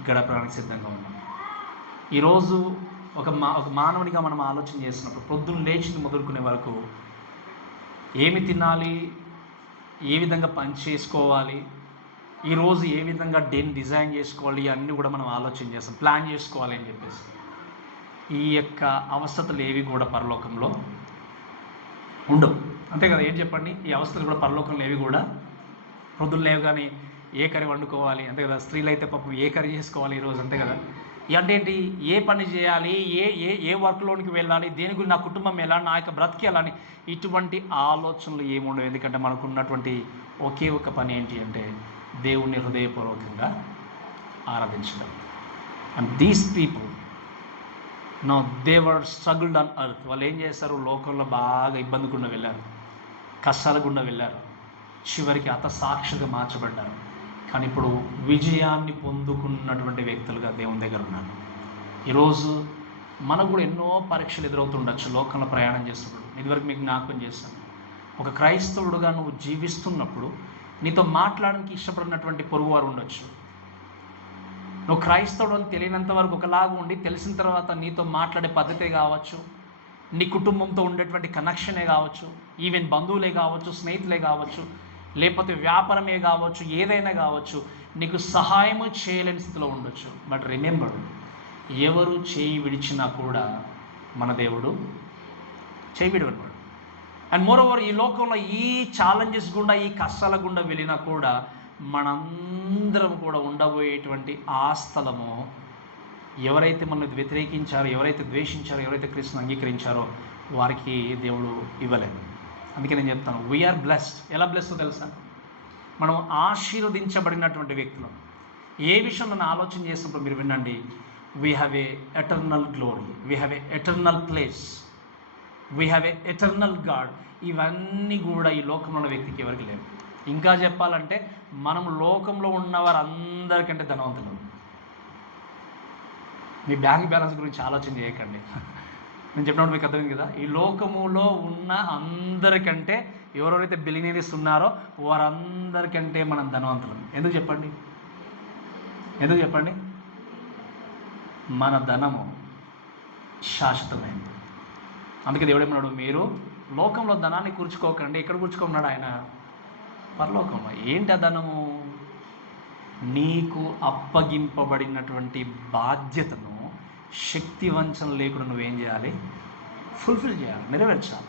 గడపడానికి సిద్ధంగా ఉన్నాం. ఈరోజు ఒక మానవునిగా మనం ఆలోచన చేసినప్పుడు, పొద్దున్న లేచింది మొదలుకునే వరకు ఏమి తినాలి, ఏ విధంగా పని చేసుకోవాలి, ఈరోజు ఏ విధంగా డేని డిజైన్ చేసుకోవాలి, అన్నీ కూడా మనం ఆలోచన చేస్తాం, ప్లాన్ చేసుకోవాలి అని చెప్పేసి. ఈ యొక్క అవస్థలు ఏవి కూడా పరలోకంలో ఉండవు, అంతే కదా. ఏం చెప్పండి? ఈ అవస్థలు కూడా పరలోకంలో ఏవి కూడా పొద్దున్న లేవగానే ఏ కర్రీ వండుకోవాలి, అంతే కదా. స్త్రీలు అయితే పాపం ఏ కర్రీ చేసుకోవాలి ఈరోజు, అంతే కదా. అంటే ఏంటి? ఏ పని చేయాలి, ఏ ఏ ఏ వర్క్లోనికి వెళ్ళాలి, దేని గురించి నా కుటుంబం ఎలా, నా యొక్క బ్రతికి ఎలా అని ఇటువంటి ఆలోచనలు ఏముండవు. ఎందుకంటే మనకు ఉన్నటువంటి ఒకే ఒక పని ఏంటి అంటే దేవుణ్ణి హృదయపూర్వకంగా ఆరాధించడం. And these people no they were struggled on earth. వాళ్ళు ఏం చేశారు? లోకంలో బాగా ఇబ్బంది గుండా వెళ్ళారు, కష్టాల గుండా వెళ్ళారు, చివరికి హతసాక్షిగా మార్చబడ్డారు. కానీ ఇప్పుడు విజయాన్ని పొందుకున్నటువంటి వ్యక్తులుగా దేవుని దగ్గర ఉన్నారు. ఈరోజు మనకు కూడా ఎన్నో పరీక్షలు ఎదురవుతుండొచ్చు లోకంలో ప్రయాణం చేస్తున్నప్పుడు. ఇదివరకు మీకు జ్ఞాపకం చేశాను, ఒక క్రైస్తవుడుగా నువ్వు జీవిస్తున్నప్పుడు నీతో మాట్లాడడానికి ఇష్టపడినటువంటి పొరుగువారు ఉండొచ్చు. నువ్వు క్రైస్తవుడు అని తెలియనంత వరకు ఒకలాగా ఉండి, తెలిసిన తర్వాత నీతో మాట్లాడే పద్ధతే కావచ్చు, నీ కుటుంబంతో ఉండేటువంటి కనెక్షనే కావచ్చు, ఈవెన్ బంధువులే కావచ్చు, స్నేహితులే కావచ్చు, లేకపోతే వ్యాపారమే కావచ్చు, ఏదైనా కావచ్చు, నీకు సహాయము చేయలేని స్థితిలో ఉండొచ్చు. బట్ రిమెంబర్, ఎవరు చేయి విడిచినా కూడా మన దేవుడు చేయి విడవడు. అండ్ మోర్ ఓవర్, ఈ లోకంలో ఈ ఛాలెంజెస్ గుండా, ఈ కష్టాల గుండా వెళ్ళినా కూడా మనందరం కూడా ఉండబోయేటువంటి ఆ స్థలము ఎవరైతే మనల్ని వ్యతిరేకించారో, ఎవరైతే ద్వేషించారో, ఎవరైతే క్రీస్తుని అంగీకరించారో వారికి దేవుడు ఇవ్వలేదు. అందుకే నేను చెప్తాను, వీఆర్ బ్లెస్డ్. ఎలా బ్లెస్డ్ తెలుసా? మనం ఆశీర్వదించబడినటువంటి వ్యక్తులు. ఏ విషయం నన్ను ఆలోచన చేసినప్పుడు మీరు వినండి, we have a eternal glory, we have a eternal place, we have a eternal God. ఇవన్నీ కూడా ఈ లోకంలో ఉన్న వ్యక్తికి ఎవరికి లేవు. ఇంకా చెప్పాలంటే మనం లోకంలో ఉన్నవారందరికంటే ధనవంతులు. మీ బ్యాంక్ బ్యాలెన్స్ గురించి ఆలోచన చేయకండి. నేను చెప్పినప్పుడు మీకు అర్థమైంది కదా. ఈ లోకములో ఉన్న అందరికంటే ఎవరెవరైతే బిలియనీర్స్ ఉన్నారో వారందరికంటే మనం ధనవంతులం. ఎందుకు చెప్పండి? ఎందుకు చెప్పండి? మన ధనము శాశ్వతమైంది. అందుకే దేవుడు ఏమన్నాడు? మీరు లోకంలో ధనాన్ని కూర్చుకోకండి. ఎక్కడ కూర్చుకోమన్నాడు ఆయన? పరలోకంలో. ఏంటి ఆ ధనము? నీకు అప్పగింపబడినటువంటి బాధ్యతను శక్తి వంచన లేకుండా నువ్వేం చేయాలి? ఫుల్ఫిల్ చేయాలి, నెరవేర్చాలి.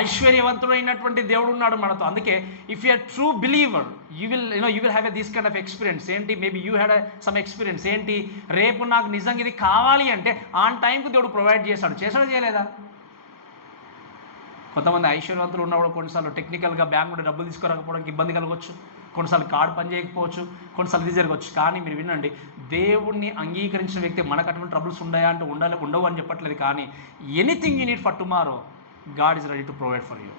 ఐశ్వర్యవంతుడైనటువంటి దేవుడు ఉన్నాడు మనతో. అందుకే if you are true believer, you will have this kind of experience. ఏంటి? Maybe you had some experience. ఏంటి? రేపు నాకు నిజంగా ఇది కావాలి అంటే ఆన్ టైంకి దేవుడు ప్రొవైడ్ చేశాడు. చేశాడా? చేయలేదా? కొంతమంది ఐశ్వర్యవంతులు ఉన్నప్పుడు కొన్నిసార్లు టెక్నికల్గా బ్యాంక్ నుండి డబ్బులు తీసుకురాకపోవడానికి ఇబ్బంది కలగవచ్చు, కొన్నిసార్లు కార్డు పని చేయకపోవచ్చు, కొన్నిసార్లు ఇది జరగవచ్చు. కానీ మీరు వినండి, దేవుణ్ణి అంగీకరించిన వ్యక్తి మనకు అటువంటి ట్రబుల్స్ ఉన్నాయా అంటే ఉండవు అని చెప్పట్లేదు. కానీ anything you need for tomorrow, God is ready to provide for you.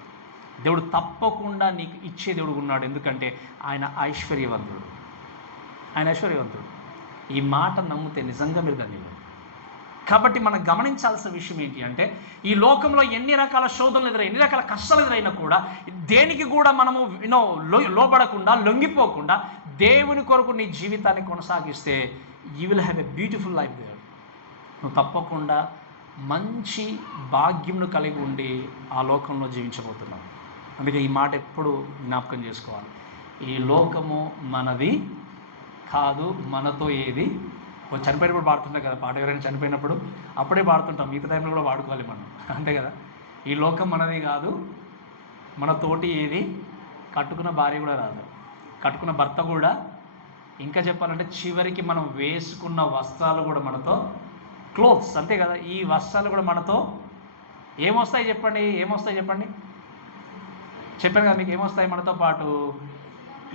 దేవుడు తప్పకుండా నీకు ఇచ్చే దేవుడు ఉన్నాడు. ఎందుకంటే ఆయన ఐశ్వర్యవంతుడు. ఆయన ఐశ్వర్యవంతుడు. ఈ మాట నమ్మితే నిజంగా మీరు ధన్యులు. కాబట్టి మనం గమనించాల్సిన విషయం ఏంటి అంటే, ఈ లోకంలో ఎన్ని రకాల శోధనలు ఎదురైనా, ఎన్ని రకాల కష్టాలు ఎదురైనా కూడా దేనికి కూడా మనము లోబడకుండా, లొంగిపోకుండా దేవుని కొరకు నీ జీవితాన్ని కొనసాగిస్తే you will have a beautiful life there. నువ్వు తప్పకుండా మంచి భాగ్యంను కలిగి ఉండి ఆ లోకంలో జీవించబోతున్నావు. అందుకే ఈ మాట ఎప్పుడు జ్ఞాపకం చేసుకోవాలి. ఈ లోకము మనది కాదు, మనతో ఏది. చనిపోయినప్పుడు పాడుతుంటాం కదా పాట, ఎవరైనా చనిపోయినప్పుడు అప్పుడే పాడుతుంటాం, మిగతా టైంలో కూడా వాడుకోవాలి మనం, అంతే కదా. ఈ లోకం మనది కాదు, మన తోటి ఏది, కట్టుకున్న భార్య కూడా రాదు, కట్టుకున్న భర్త కూడా, ఇంకా చెప్పాలంటే చివరికి మనం వేసుకున్న వస్త్రాలు కూడా మనతో, క్లోత్స్ అంతే కదా, ఈ వస్త్రాలు కూడా మనతో ఏమొస్తాయి చెప్పండి, ఏమొస్తాయి చెప్పండి, చెప్పాను కదా మీకు ఏమొస్తాయి మనతో పాటు.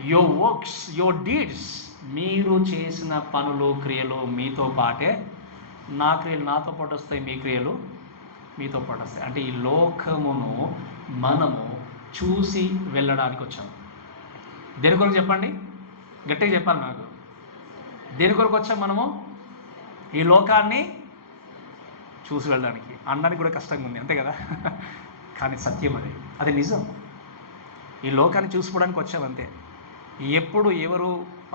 యువర్ వర్క్స్, యువర్ డీడ్స్, మీరు చేసిన పనులు, క్రియలు మీతో పాటే, నా క్రియలు నాతో పాటు వస్తాయి, మీ క్రియలు మీతో పాటు వస్తాయి. అంటే ఈ లోకమును మనము చూసి వెళ్ళడానికి వచ్చాము. దేని కొరకు చెప్పండి, గట్టిగా చెప్పాలి నాకు, దేని కొరకు వచ్చాం మనము? ఈ లోకాన్ని చూసి వెళ్ళడానికి. అనడానికి కూడా కష్టంగా ఉంది, అంతే కదా, కానీ సత్యం అది నిజం. ఈ లోకాన్ని చూసుకోవడానికి వచ్చాం అంతే. ఎప్పుడు ఎవరు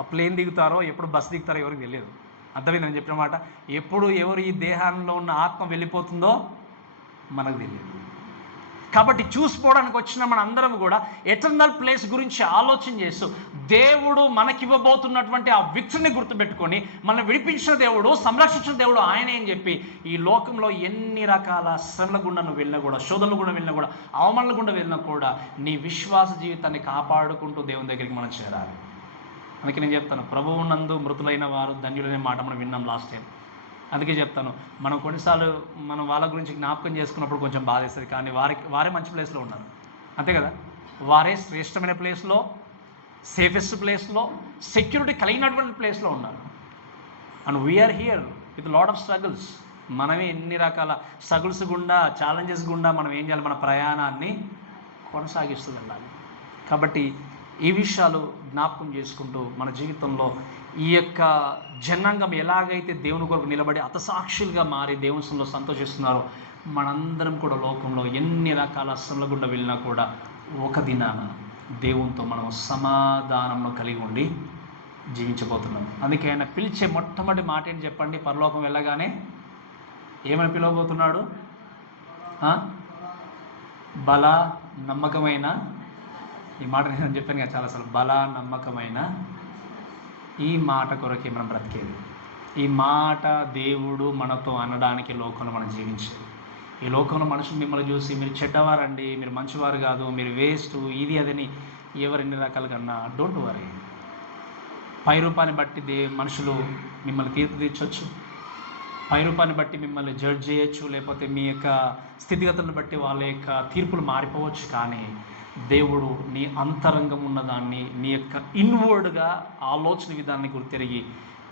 ప్లేన్ దిగుతారో, ఎప్పుడు బస్సు దిగుతారో ఎవరికి తెలియదు. అర్థమైంది నేను చెప్పిన మాట. ఎప్పుడు ఎవరు ఈ దేహంలో ఉన్న ఆత్మ వెళ్ళిపోతుందో మనకు తెలియదు. కాబట్టి చూసుకోవడానికి వచ్చిన మన అందరం కూడా ఎటర్నల్ ప్లేస్ గురించి ఆలోచన చేస్తూ దేవుడు మనకివ్వబోతున్నటువంటి ఆ విక్టరీని గుర్తుపెట్టుకొని మనం విడిపించిన దేవుడు, సంరక్షించిన దేవుడు ఆయనే అని చెప్పి ఈ లోకంలో ఎన్ని రకాల శ్రమల గుండా నువ్వు వెళ్ళినా కూడా, శోధనల గుండా వెళ్ళినా కూడా, అవమానాల గుండా వెళ్ళినా కూడా నీ విశ్వాస జీవితాన్ని కాపాడుకుంటూ దేవుని దగ్గరికి మనం చేరాలి. అందుకే నేను చెప్తాను, ప్రభువునందు మృతులైన వారు ధన్యులనే మాట మనం విన్నాం లాస్ట్ టైం. అందుకే చెప్తాను, మనం కొన్నిసార్లు మనం వాళ్ళ గురించి జ్ఞాపకం చేసుకున్నప్పుడు కొంచెం బాధేస్తుంది, కానీ వారే మంచి ప్లేస్లో ఉన్నారు, అంతే కదా. వారే శ్రేష్టమైన ప్లేస్లో, సేఫెస్ట్ ప్లేస్లో, సెక్యూరిటీ కలిగినటువంటి ప్లేస్లో ఉన్నారు. And we are here with lot of struggles. మనమే ఎన్ని రకాల స్ట్రగుల్స్ గుండా, ఛాలెంజెస్ గుండా మనం ఏం చేయాలి, మన ప్రయాణాన్ని కొనసాగిస్తూ వెళ్ళాలి. కాబట్టి ఈ విషయాలు జ్ఞాపకం చేసుకుంటూ మన జీవితంలో ఈ యొక్క జనాంగం ఎలాగైతే దేవుని కొరకు నిలబడి హతసాక్షులుగా మారి దేవునిలో సంతోషిస్తున్నారో, మనందరం కూడా లోకంలో ఎన్ని రకాల శ్రమల గుండా వెళ్ళినా కూడా ఒక దినాన దేవునితో మనం సమాధానంలో కలిగి ఉండి జీవించబోతున్నాం. అందుకే ఆయన పిలిచే మొట్టమొదటి మాట ఏంటి చెప్పండి? పరలోకం వెళ్ళగానే ఏమని పిలవబోతున్నాడు? బల నమ్మకమైన, ఈ మాట నేను చెప్పాను కదా చాలాసార్లు, బల నమ్మకమైన ఈ మాట కొరకే మనం బ్రతికేది. ఈ మాట దేవుడు మనతో అనడానికి లోకంలో మనం జీవించేది. ఈ లోకంలో మనుషులు మిమ్మల్ని చూసి మీరు చెడ్డవారండి, మీరు మంచివారు కాదు, మీరు వేస్ట్, ఇది అదని ఎవరెన్ని రకాలుగా అన్నా డోంట్ వరీ. పై రూపాన్ని బట్టి మనుషులు మిమ్మల్ని తీర్పు తీర్చవచ్చు, పై రూపాన్ని బట్టి మిమ్మల్ని జడ్జ్ చేయొచ్చు, లేకపోతే మీ యొక్క స్థితిగతులను బట్టి వాళ్ళ యొక్క తీర్పులు మారిపోవచ్చు. కానీ దేవుడు నీ అంతరంగం ఉన్నదాన్ని, నీ యొక్క ఇన్వర్డ్గా ఆలోచన విధానాన్ని గుర్తిరిగి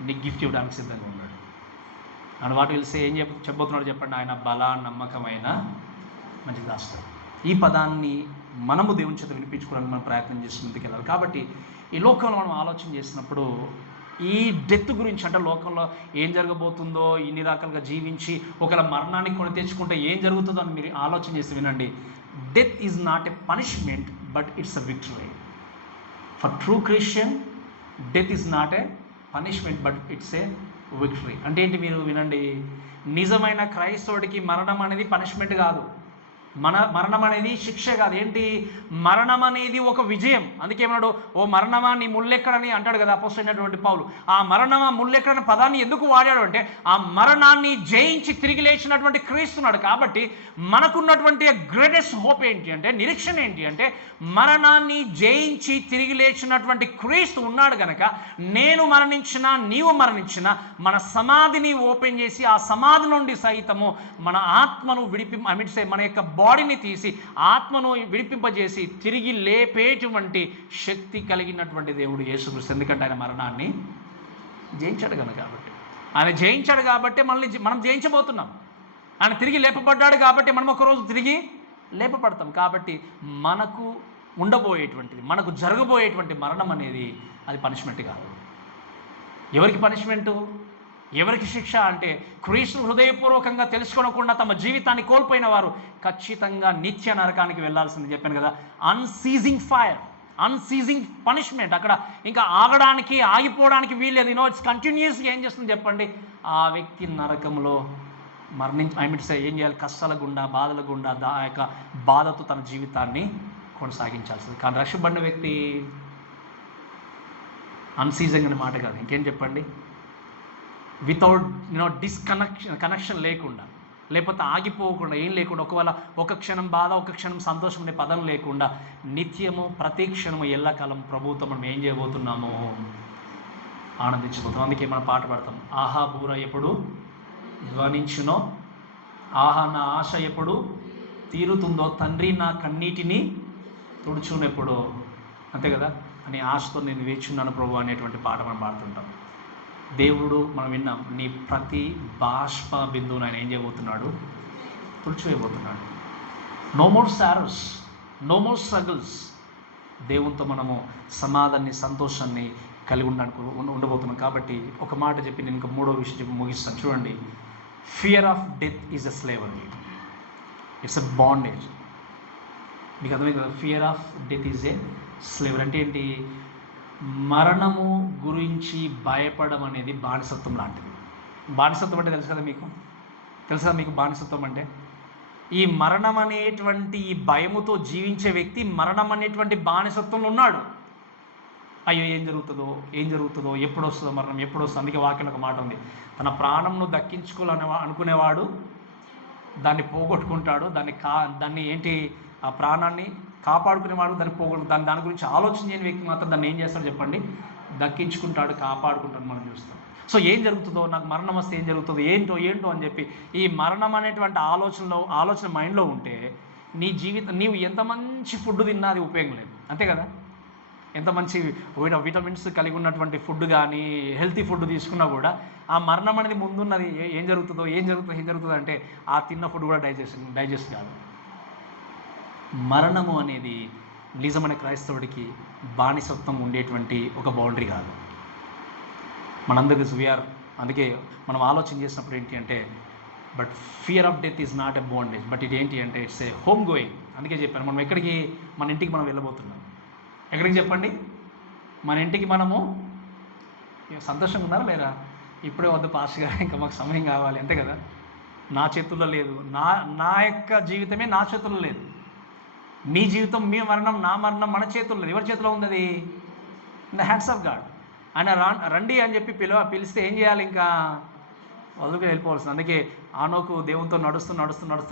నీకు గిఫ్ట్ ఇవ్వడానికి సిద్ధంగా ఉన్నాడు. అండ్ వాటి తెలిసి ఏం చెప్పబోతున్నాడు చెప్పండి? ఆయన బల నమ్మకమైన మంచి దాస్తాడు. ఈ పదాన్ని మనము దేవుని చేత వినిపించుకోవడానికి మనం ప్రయత్నం చేసి ముందుకెళ్ళాలి. కాబట్టి ఈ లోకంలో మనం ఆలోచన చేసినప్పుడు ఈ డెత్ గురించి, అంటే లోకంలో ఏం జరగబోతుందో, ఇన్ని రకాలుగా జీవించి ఒకవేళ మరణాన్ని కొని తెచ్చుకుంటే ఏం జరుగుతుందో అని మీరు ఆలోచన చేసి వినండి. Death is not a punishment, but it's a victory. For true Christian death is not a punishment, but it's a victory. అంటే ఏంటి మీరు వినండి, నిజమైన క్రైస్తవుడికి మరణం అనేది పనిష్మెంట్ కాదు, మరణం అనేది శిక్ష కాదు. ఏంటి? మరణం అనేది ఒక విజయం. అందుకేమన్నాడు? ఓ మరణమా నీ ముల్లెక్కడని అంటాడు కదా అపోస్తలుడైనటువంటి పౌలు. ఆ మరణమా ముల్లెక్కడని పదాన్ని ఎందుకు వాడాడు అంటే, ఆ మరణాన్ని జయించి తిరిగి లేచినటువంటి క్రీస్తున్నాడు. కాబట్టి మనకున్నటువంటి గ్రేటెస్ట్ హోప్ ఏంటి అంటే, నిరీక్షణ ఏంటి అంటే, మరణాన్ని జయించి తిరిగి లేచినటువంటి క్రీస్తు ఉన్నాడు కనుక నేను మరణించినా నీవు మరణించినా మన సమాధిని ఓపెన్ చేసి ఆ సమాధి నుండి సైతము మన ఆత్మను మన యొక్క బాడీని తీసి ఆత్మను విడిపింపజేసి తిరిగి లేపేటువంటి శక్తి కలిగినటువంటి దేవుడు యేసుక్రీస్తు. ఎందుకంటే ఆయన మరణాన్ని జయించాడు కనుక. కాబట్టి ఆయన జయించాడు కాబట్టి మనం జయించబోతున్నాం. ఆయన తిరిగి లేపబడ్డాడు కాబట్టి మనం ఒకరోజు తిరిగి లేపబడతాం. కాబట్టి మనకు ఉండబోయేటువంటిది, మనకు జరగబోయేటువంటి మరణం అనేది అది పనిష్మెంట్ కాదు. ఎవరికి పనిష్మెంటు? ఎవరికి శిక్ష అంటే క్రీస్తును హృదయపూర్వకంగా తెలుసుకోనకుండా తమ జీవితాన్ని కోల్పోయిన వారు ఖచ్చితంగా నిత్య నరకానికి వెళ్ళాల్సింది చెప్పాను కదా. Unceasing fire, unceasing punishment. అక్కడ ఇంకా ఆగడానికి ఆగిపోవడానికి వీల్లేదు. ఇట్స్ కంటిన్యూస్గా ఏం చేస్తుంది చెప్పండి, ఆ వ్యక్తి నరకంలో ఏం చేయాలి, కష్టాల గుండా బాధల గుండా ఆ యొక్క బాధతో తన జీవితాన్ని కొనసాగించాల్సింది. కానీ రక్షబడిన వ్యక్తి అన్సీజింగ్ అనే మాట కాదు, ఇంకేం చెప్పండి, వితౌట్ కనెక్షన్ లేకుండా, లేకపోతే ఆగిపోకుండా, ఏం లేకుండా, ఒకవేళ ఒక క్షణం బాధ ఒక క్షణం సంతోషం అనే పదం లేకుండా నిత్యము ప్రతి క్షణము ఎల్లకాలం ప్రభుత్వం మనం ఏం చేయబోతున్నామో ఆనందించబోతున్నాం. అందుకే మనం పాట పాడతాం, ఆహా బూర ఎప్పుడు ధ్వనించునో, ఆహా నా ఆశ ఎప్పుడు తీరుతుందో, తండ్రి నా కన్నీటిని తుడుచునెప్పుడో, అంతే కదా, అని ఆశతో నేను వేచున్నాను ప్రభు అనేటువంటి పాట మనం పాడుతుంటాం. దేవుడు మనం విన్నాం, నీ ప్రతి బాష్ప బిందువును ఆయన ఏం చేయబోతున్నాడు, తుడిచివేయబోతున్నాడు. No more sorrows, no more struggles. దేవునితో మనము సమాధాన్ని సంతోషాన్ని కలిగి ఉండబోతున్నాం. కాబట్టి ఒక మాట చెప్పి నేను ఇంకా మూడో విషయం చెప్పి ముగిస్తాను. చూడండి, fear of death is a slavery, it's a bondage. మీకు అర్థమైంది కదా, fear of death is a slavery అంటే ఏంటి, మరణము గురించి భయపడడం అనేది బానిసత్వం లాంటిది. బానిసత్వం అంటే తెలుసు కదా మీకు, తెలుసు కదా మీకు బానిసత్వం అంటే, ఈ మరణం అనేటువంటి ఈ భయముతో జీవించే వ్యక్తి మరణం అనేటువంటి బానిసత్వంలో ఉన్నాడు. అయ్యో ఏం జరుగుతుందో, ఎప్పుడు వస్తుందో మరణం, ఎప్పుడు వస్తుందో. అందుకే వాక్యంలో ఒక మాట ఉంది, తన ప్రాణంను దక్కించుకోవాలని అనుకునేవాడు దాన్ని పోగొట్టుకుంటాడు, దాన్ని ఏంటి, ఆ ప్రాణాన్ని కాపాడుకునేవాడు దాని గురించి ఆలోచన చేయని వ్యక్తి మాత్రం దాన్ని ఏం చేస్తాడు చెప్పండి, దక్కించుకుంటాడు, కాపాడుకుంటాడు. మనం చూస్తాం. సో ఏం జరుగుతుందో, నాకు మరణం వస్తే ఏం జరుగుతుందో, ఏంటో అని చెప్పి ఈ మరణం అనేటువంటి ఆలోచన మైండ్లో ఉంటే నీవు ఎంత మంచి ఫుడ్ తిన్నా అది ఉపయోగం లేదు, అంతే కదా. ఎంత మంచి విటమిన్స్ కలిగి ఉన్నటువంటి ఫుడ్ కానీ హెల్తీ ఫుడ్ తీసుకున్నా కూడా ఆ మరణం అనేది ముందున్నది ఏం జరుగుతుందో అంటే ఆ తిన్న ఫుడ్ కూడా డైజెస్ట్ కాదు. మరణము అనేది నిజమైన క్రైస్తవుడికి బానిసత్వం ఉండేటువంటి ఒక బౌండరీ కాదు. మనందరికీ అందుకే మనం ఆలోచన చేసినప్పుడు ఏంటి అంటే, but fear of death is not a bondage, but ఇది ఏంటి అంటే ఇట్స్ ఏ హోమ్ గోయింగ్. అందుకే చెప్పాను, మనం మన ఇంటికి మనం వెళ్ళబోతున్నాం. ఎక్కడికి చెప్పండి, మన ఇంటికి మనము సంతోషంగా ఉన్నారా లేరా, ఇప్పుడే వద్ద పాస్గా ఇంకా మాకు సమయం కావాలి, అంతే కదా. నా చేతుల్లో లేదు, నా యొక్క జీవితమే నా చేతుల్లో లేదు. మీ జీవితం, మీ మరణం, నా మరణం మన చేతుల్లో లేదు. ఎవరి చేతిలో ఉంది? In the hands of God. ఆయన రండి అని చెప్పి పిలిస్తే ఏం చేయాలి, ఇంకా వదులుకు వెళ్ళిపోవాల్సింది. అందుకే ఆనోకు దేవునితో నడుస్తూ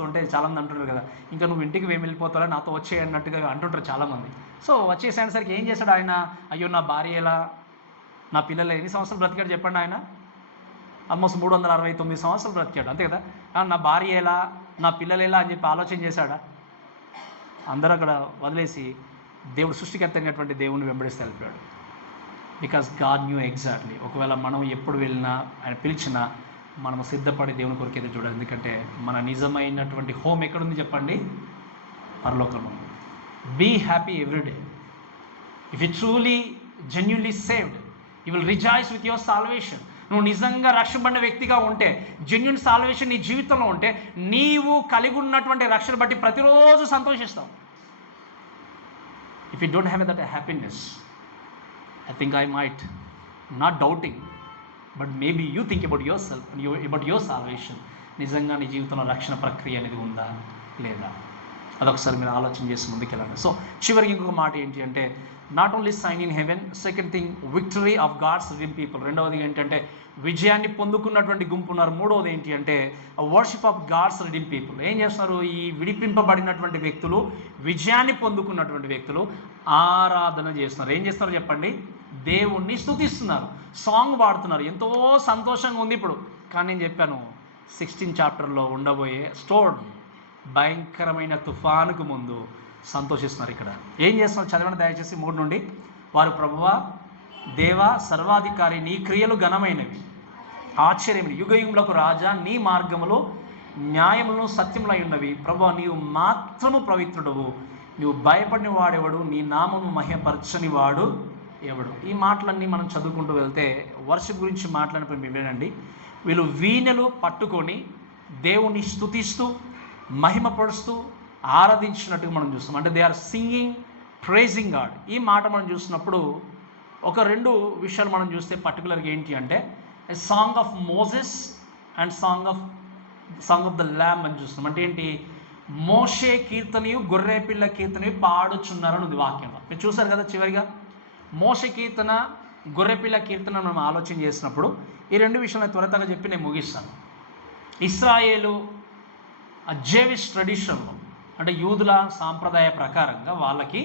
ఉంటే చాలామంది అంటుంటారు కదా, ఇంకా నువ్వు ఇంటికి వెళ్ళిపోతావా, నాతో వచ్చే అన్నట్టుగా అంటుంటారు చాలామంది. సో వచ్చేసేసరికి ఏం చేశాడు ఆయన, అయ్యో నా భార్య ఎలా, నా పిల్లలు ఎన్ని సంవత్సరాలు బ్రతికాడు చెప్పండి, ఆయన ఆల్మోస్ట్ 369 సంవత్సరాలు బ్రతికాడు, అంతే కదా. నా భార్య ఎలా, నా పిల్లలు ఎలా అని చెప్పి ఆలోచన చేశాడా? అందరూ అక్కడ వదిలేసి దేవుడు సృష్టికర్త అయినటువంటి దేవుని వెంబడిస్తే వెళ్ళిపోయాడు. Because God new exactly. ఒకవేళ మనం ఎప్పుడు వెళ్ళినా ఆయన పిలిచినా మనము సిద్ధపడి దేవుని కొరకు ఎదురు చూడాలి. ఎందుకంటే మన నిజమైనటువంటి హోమ్ ఎక్కడుంది చెప్పండి, పరలోకంలో. Be happy everyday. If you truly genuinely saved, you will rejoice with your salvation. నువ్వు నిజంగా రక్షబడిన వ్యక్తిగా ఉంటే, జెన్యున్ సాల్వేషన్ నీ జీవితంలో ఉంటే, నీవు కలిగి ఉన్నటువంటి రక్షణ బట్టి ప్రతిరోజు సంతోషిస్తావు. If you don't have that happiness, I think I might not doubting, but maybe you think about yourself, about your salvation. నిజంగా నీ జీవితంలో రక్షణ ప్రక్రియ అనేది ఉందా లేదా, అదొకసారి మీరు ఆలోచన చేసి ముందుకెళ్ళండి. సో చివరికి ఇంకొక మాట ఏంటి అంటే, not only sign in heaven, second thing victory of God's redeemed people. రెండవది ఏంటంటే విజయాన్ని పొందుకున్నటువంటి గుంపు ఉన్నారు. మూడవది ఏంటి అంటే worship of God's redeemed people. ఏం చేస్తున్నారు, ఈ విడిపింపబడినటువంటి వ్యక్తులు, విజయాన్ని పొందుకున్నటువంటి వ్యక్తులు ఆరాధన చేస్తున్నారు. ఏం చేస్తున్నారు చెప్పండి, దేవుణ్ణి స్తుతిస్తున్నారు, సాంగ్ పాడుతున్నారు, ఎంతో సంతోషంగా ఉంది ఇప్పుడు. కానీ నేను చెప్పాను 16th చాప్టర్లో ఉండబోయే స్టోర్మ్, భయంకరమైన తుఫానుకు ముందు సంతోషిస్తున్నారు. ఇక్కడ ఏం చేస్తున్నారు చదవండి దయచేసి 3 నుండి. వారు ప్రభువా దేవా సర్వాధికారి, నీ క్రియలు ఘనమైనవి, ఆశ్చర్యమైనవి, యుగయుగములకు రాజా, నీ మార్గములు న్యాయములను సత్యములై ఉన్నవి. ప్రభువా నీవు మాత్రము పవిత్రుడవు, నీవు భయపడిన వాడెవడు, నీ నామము మహిమపరచని వాడు ఎవడు. ఈ మాటలన్నీ మనం చదువుకుంటూ వెళ్తే వర్షం గురించి మాట్లాడినప్పుడు మీరు వినండి. వీళ్ళు వీణలు పట్టుకొని దేవుని స్తుతిస్తూ మహిమపరుస్తూ ఆరాధించినట్టుగా మనం చూస్తాం. అంటే they are singing praising God. ఈ మాట మనం చూసినప్పుడు ఒక 2 విషయాలు మనం చూస్తే పర్టికులర్గా ఏంటి అంటే a song of Moses and song of the lamb అని చూస్తున్నాం. అంటే ఏంటి, మోషే కీర్తనయు గొర్రెపిల్ల కీర్తనయు పాడుచున్నారని ఉంది వాక్యంలో. మీరు చూసారు కదా చివరిగా మోషే కీర్తన గొర్రెపిల్ల కీర్తన మనం ఆలోచన చేసినప్పుడు ఈ 2 విషయాలను త్వరతగా చెప్పి నేను ముగిస్తాను. ఇశ్రాయేలు జేవిష్ ట్రెడిషన్లో అంటే యూదుల సాంప్రదాయ ప్రకారంగా వాళ్ళకి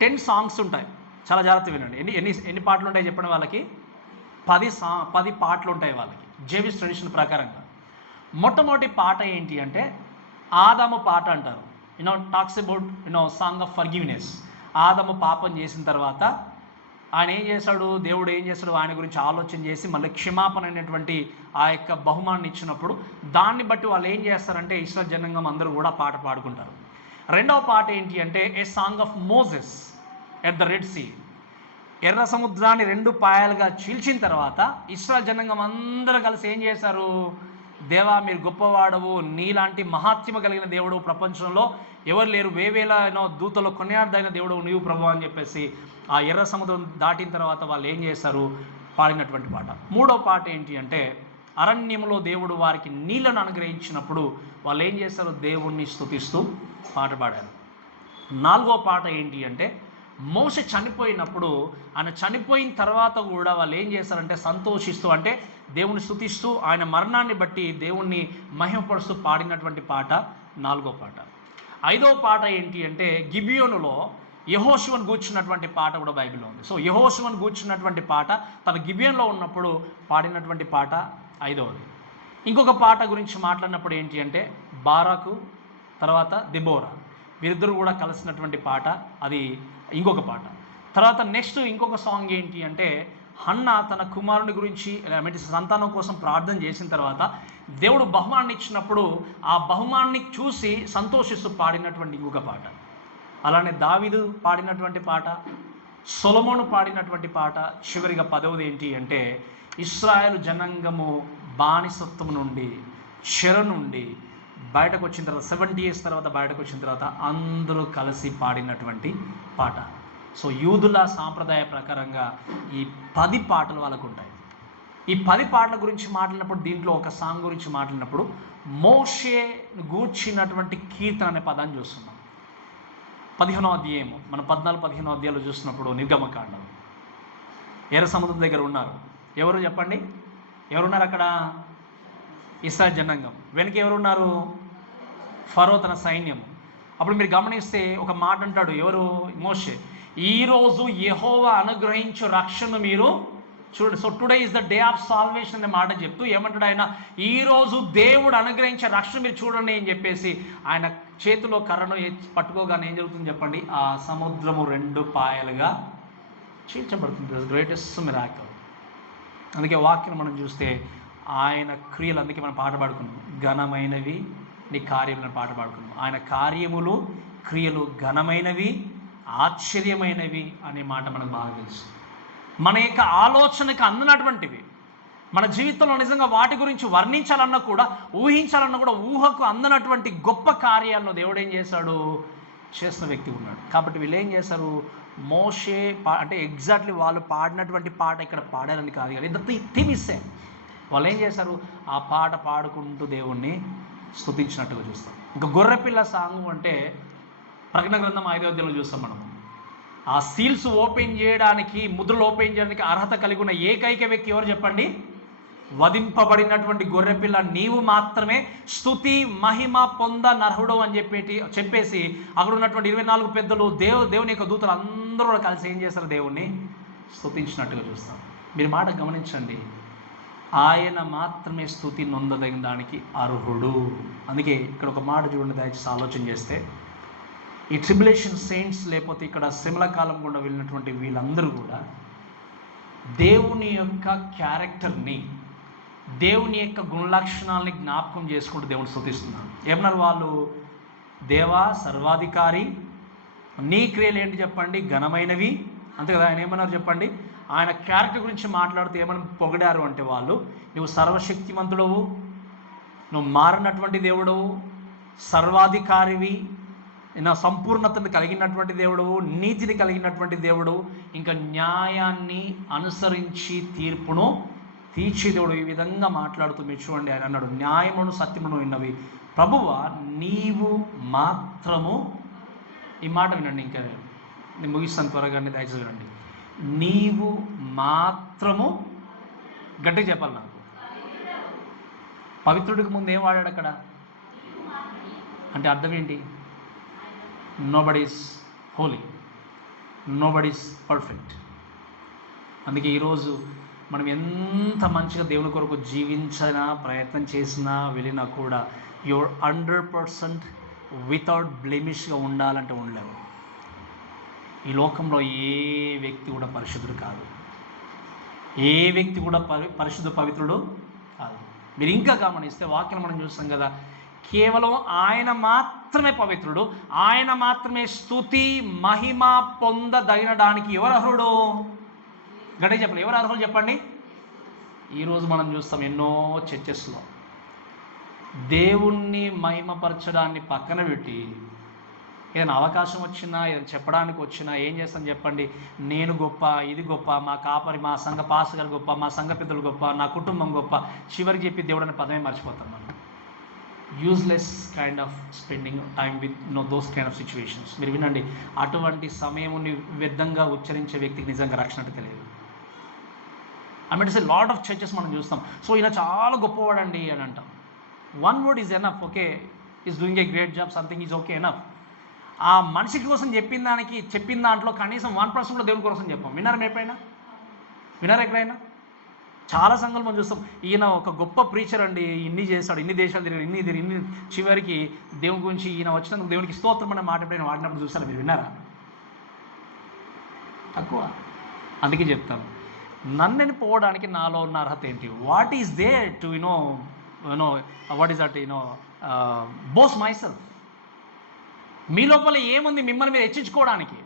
10 సాంగ్స్ ఉంటాయి. చాలా జాగ్రత్త వినండి. ఎన్ని పాటలు ఉంటాయి చెప్పండి. వాళ్ళకి 10 పాటలు ఉంటాయి వాళ్ళకి జేవిష్ ట్రెడిషన్ ప్రకారంగా. మొట్టమొదటి పాట ఏంటి అంటే ఆదాము పాట అంటారు. Talks about song of forgiveness. ఆదాము పాపం చేసిన తర్వాత ఆయన ఏం చేశాడు, దేవుడు ఏం చేశాడు, ఆయన గురించి ఆలోచన చేసి మళ్ళీ క్షమాపణ అనేటువంటి ఆ యొక్క బహుమానాన్ని ఇచ్చినప్పుడు దాన్ని బట్టి వాళ్ళు ఏం చేస్తారంటే ఇశ్రాయేలు జనాంగం అందరూ కూడా పాట పాడుకుంటారు. రెండవ పాట ఏంటి అంటే a song of Moses at the Red Sea. ఎర్ర సముద్రాన్ని 2 పాయలుగా చీల్చిన తర్వాత ఇశ్రాయేలు జనాంగం అందరూ కలిసి ఏం చేశారు, దేవా మీరు గొప్పవాడవు, నీలాంటి మహాత్మ్యం కలిగిన దేవుడు ప్రపంచంలో ఎవరు లేరు, వేవేల దూతలో కొనియాడదైన దేవుడు నీవు ప్రభు అని చెప్పేసి ఆ ఎర్ర సముద్రం దాటిన తర్వాత వాళ్ళు ఏం చేశారు, పాడినటువంటి పాట. మూడో పాట ఏంటి అంటే అరణ్యంలో దేవుడు వారికి నీళ్లను అనుగ్రహించినప్పుడు వాళ్ళు ఏం చేశారు, దేవుణ్ణి స్తుతిస్తూ పాట పాడారు. నాలుగో పాట ఏంటి అంటే మోషే చనిపోయినప్పుడు ఆయన చనిపోయిన తర్వాత కూడా వాళ్ళు ఏం చేశారంటే సంతోషిస్తూ అంటే దేవుని స్తుతిస్తూ ఆయన మరణాన్ని బట్టి దేవుణ్ణి మహిమపరుస్తూ పాడినటువంటి పాట నాలుగో పాట. ఐదో పాట ఏంటి అంటే గిబియోనులో యెహోషువను గూర్చినటువంటి పాట కూడా బైబిల్లో ఉంది. సో యెహోషువను గూర్చినటువంటి పాట తన గిబియోన్లో ఉన్నప్పుడు పాడినటువంటి పాట ఐదవది. ఇంకొక పాట గురించి మాట్లాడినప్పుడు ఏంటి అంటే బారాకు తర్వాత దెబోరా వీరిద్దరు కూడా కలిసినటువంటి పాట, అది ఇంకొక పాట. తర్వాత నెక్స్ట్ ఇంకొక సాంగ్ ఏంటి అంటే హన్న తన కుమారుని గురించి సంతానం కోసం ప్రార్థన చేసిన తర్వాత దేవుడు బహుమానాన్ని ఇచ్చినప్పుడు ఆ బహుమానాన్ని చూసి సంతోషిస్తూ పాడినటువంటి ఇంకొక పాట. అలానే దావీదు పాడినటువంటి పాట, సొలొమోను పాడినటువంటి పాట. చివరిగా 10వది ఏంటి అంటే ఇశ్రాయేలు జనాంగము బానిసత్వం నుండి చెర నుండి బయటకు వచ్చిన తర్వాత 70 years తర్వాత బయటకు వచ్చిన తర్వాత అందరూ కలిసి పాడినటువంటి పాట. సో యూదుల సాంప్రదాయ ప్రకారంగా ఈ 10 పాటలు వాళ్ళకు ఉంటాయి. ఈ 10 పాటల గురించి మాట్లాడినప్పుడు దీంట్లో ఒక సాంగ్ గురించి మాట్లాడినప్పుడు మోషే గూర్చినటువంటి కీర్తన అనే పదాన్ని చూస్తున్నాం. 15వ అధ్యాయము మనం 14-15 అధ్యాయాలు చూసినప్పుడు నిర్గమకాండం ఎర్ర సముద్రం దగ్గర ఉన్నారు. ఎవరు చెప్పండి, ఎవరున్నారు అక్కడ? ఇశ్రాయేలు జనాంగం. వెనక ఎవరున్నారు? ఫరో తన సైన్యము. అప్పుడు మీరు గమనిస్తే ఒక మాట అంటాడు, ఎవరు? మోషే, ఈరోజు యెహోవా అనుగ్రహించు రక్షణ మీరు చూడండి. So today is the day of salvation అనే మాట చెప్తూ ఏమంటాడు ఆయన, ఈరోజు దేవుడు అనుగ్రహించే రక్షణ మీరు చూడండి అని చెప్పేసి ఆయన చేతిలో కర్రను పట్టుకోగానే ఏం జరుగుతుంది చెప్పండి, ఆ సముద్రము 2 పాయలుగా చీల్చబడుతుంది. Greatest miracle. అందుకే వాక్యం మనం చూస్తే ఆయన క్రియలు, అందుకే మనం పాట పాడుకున్నాం, ఘనమైనవి నీ కార్యములను పాట పాడుకున్నాం. ఆయన కార్యములు క్రియలు ఘనమైనవి ఆశ్చర్యమైనవి అనే మాట మనకు బాగా తెలుసు. మన యొక్క ఆలోచనకు అందనటువంటివి, మన జీవితంలో నిజంగా వాటి గురించి వర్ణించాలన్నా కూడా ఊహించాలన్నా కూడా ఊహకు అందనటువంటి గొప్ప కార్యాలను దేవుడు ఏం చేశాడు, చేసిన వ్యక్తి ఉన్నాడు. కాబట్టి వీళ్ళు ఏం చేశారు, మోషే అంటే ఎగ్జాక్ట్లీ వాళ్ళు పాడినటువంటి పాట ఇక్కడ పాడారని కాదు కానీ ద థీమ్ ఇస్ సేమ్. వాళ్ళు ఏం చేశారు, ఆ పాట పాడుకుంటూ దేవుణ్ణి స్తుతించినట్టుగా చూస్తాం. ఇంకా గొర్రెపిల్ల సాంగ్ అంటే ప్రకటన గ్రంథం 5వ అధ్యాయంలో చూస్తాం మనం. ఆ సీల్స్ ఓపెన్ చేయడానికి, ముద్రలు ఓపెన్ చేయడానికి అర్హత కలిగి ఉన్న ఏకైక వ్యక్తి ఎవరు చెప్పండి, వధింపబడినటువంటి గొర్రెపిల్ల నీవు మాత్రమే స్తుతి మహిమ పొంద నర్హుడు అని చెప్పేసి అక్కడ ఉన్నటువంటి 24 పెద్దలు దేవుని యొక్క దూతలు అందరూ కూడా కలిసి ఏం చేస్తారు, దేవుణ్ణి స్తుతించినట్టుగా చూస్తాం. మీరు మాట గమనించండి, ఆయన మాత్రమే స్తుతి నొందదగిన దానికి అర్హుడు. అందుకే ఇక్కడ ఒక మాట చూడండి, దయచేసి ఆలోచన చేస్తే ఈ ట్రిబులేషన్ సెయింట్స్ లేకపోతే ఇక్కడ శ్రమల కాలం గుండా వెళ్ళినటువంటి వీళ్ళందరూ కూడా దేవుని యొక్క క్యారెక్టర్ని, దేవుని యొక్క గుణలక్షణాలని జ్ఞాపకం చేసుకుంటూ దేవుని స్తుతిస్తున్నారు. ఏమన్నారు వాళ్ళు, దేవా సర్వాధికారి, నీ క్రియలు ఏంటి చెప్పండి, ఘనమైనవి. అంతే కదా, ఆయన ఏమన్నారు చెప్పండి, ఆయన క్యారెక్టర్ గురించి మాట్లాడుతూ ఏమని పొగిడారు అంటే వాళ్ళు, నువ్వు సర్వశక్తిమంతుడవు, నువ్వు మారినటువంటి దేవుడవు, సర్వాధికారివి, నా సంపూర్ణతను కలిగినటువంటి దేవుడవు, నీతిని కలిగినటువంటి దేవుడు, ఇంకా న్యాయాన్ని అనుసరించి తీర్పును తీర్చే దేవుడు. ఈ విధంగా మాట్లాడుతూ మీరు చూడండి, ఆయన అన్నాడు, న్యాయమును సత్యమును విన్నవి ప్రభువా నీవు మాత్రము. ఈ మాట వినండి, ఇంకా నేను ముగిస్తాను త్వరగానే, దయచేసి వినండి. నీవు మాత్రము, గట్టిగా చెప్పాలి నాకు. పవిత్రుడికి ముందు ఏం వాడాడు అక్కడ అంటే అర్థం ఏంటి? Nobody is Holi, nobody is perfect. అందుకే ఈరోజు మనం ఎంత మంచిగా దేవుని కొరకు జీవించినా, ప్రయత్నం చేసినా, వెళ్ళినా కూడా యువర్ 100% వితౌట్ బ్లెమిష్గా ఉండాలంటే ఉండలేవు. ఈ లోకంలో ఏ వ్యక్తి కూడా పరిశుద్ధుడు కాదు, ఏ వ్యక్తి కూడా పరిశుద్ధ పవిత్రుడు కాదు. మీరు ఇంకా గమనిస్తే వాక్యం మనం చూస్తాం కదా, కేవలం ఆయన మాత్రమే పవిత్రుడు, ఆయన మాత్రమే స్తుతి మహిమ పొందదగినడానికి ఎవరు అర్హుడు? గట్టిగా చెప్పండి, ఎవరు అర్హులు చెప్పండి. ఈరోజు మనం చూస్తాం ఎన్నో చర్చెస్లో దేవుణ్ణి మహిమపరచడాన్ని పక్కన పెట్టి ఏదైనా అవకాశం వచ్చినా, ఏదైనా చెప్పడానికి వచ్చినా ఏం చేస్తాను చెప్పండి, నేను గొప్ప, ఇది గొప్ప, మా కాపరి, మా సంఘ పాస్టర్ గొప్ప, మా సంఘ పెద్దలు గొప్ప, నా కుటుంబం గొప్ప, చివరికి చెప్పి దేవుడు అనే పదమే మర్చిపోతాం మనం. Useless kind of spending time with those kind of situations. మీరు వినండి, అటువంటి సమయముని వ్యర్థంగా ఉచ్చరించే వ్యక్తికి నిజంగా రక్షణ అంటే తెలియదు. I mean it's a lot of churches మనం చూస్తాం. సో ఈయన చాలా గొప్పవాడండి అని అంటాం. One word is enough. Okay, is doing a great job, something is okay enough. ఆ మనిషి కోసం చెప్పిన దాంట్లో కనీసం 1% కూడా దేవుని కోసం చెప్పాం. విన్నారా ఎప్పుడైనా? విన్నారా ఎక్కడైనా? చాలా సంఘాలు మనం చూస్తాం, ఈయన ఒక గొప్ప ప్రీచర్ అండి, ఇన్ని చేశాడు, ఇన్ని దేశాలు తిరిగి ఇన్ని చివరికి దేవుని గురించి ఈయన వచ్చినందుకు దేవునికి స్తోత్రం అనే మాట ఎప్పుడైనా వాడినప్పుడు చూస్తారా? మీరు విన్నారా? తక్కువ. అందుకే చెప్తాను, నన్ను పోవడానికి నాలో ఉన్న అర్హత ఏంటి? What is there to what is that boss myself. మీ లోపల ఏముంది మిమ్మల్ని మీరు హెచ్చించుకోవడానికి?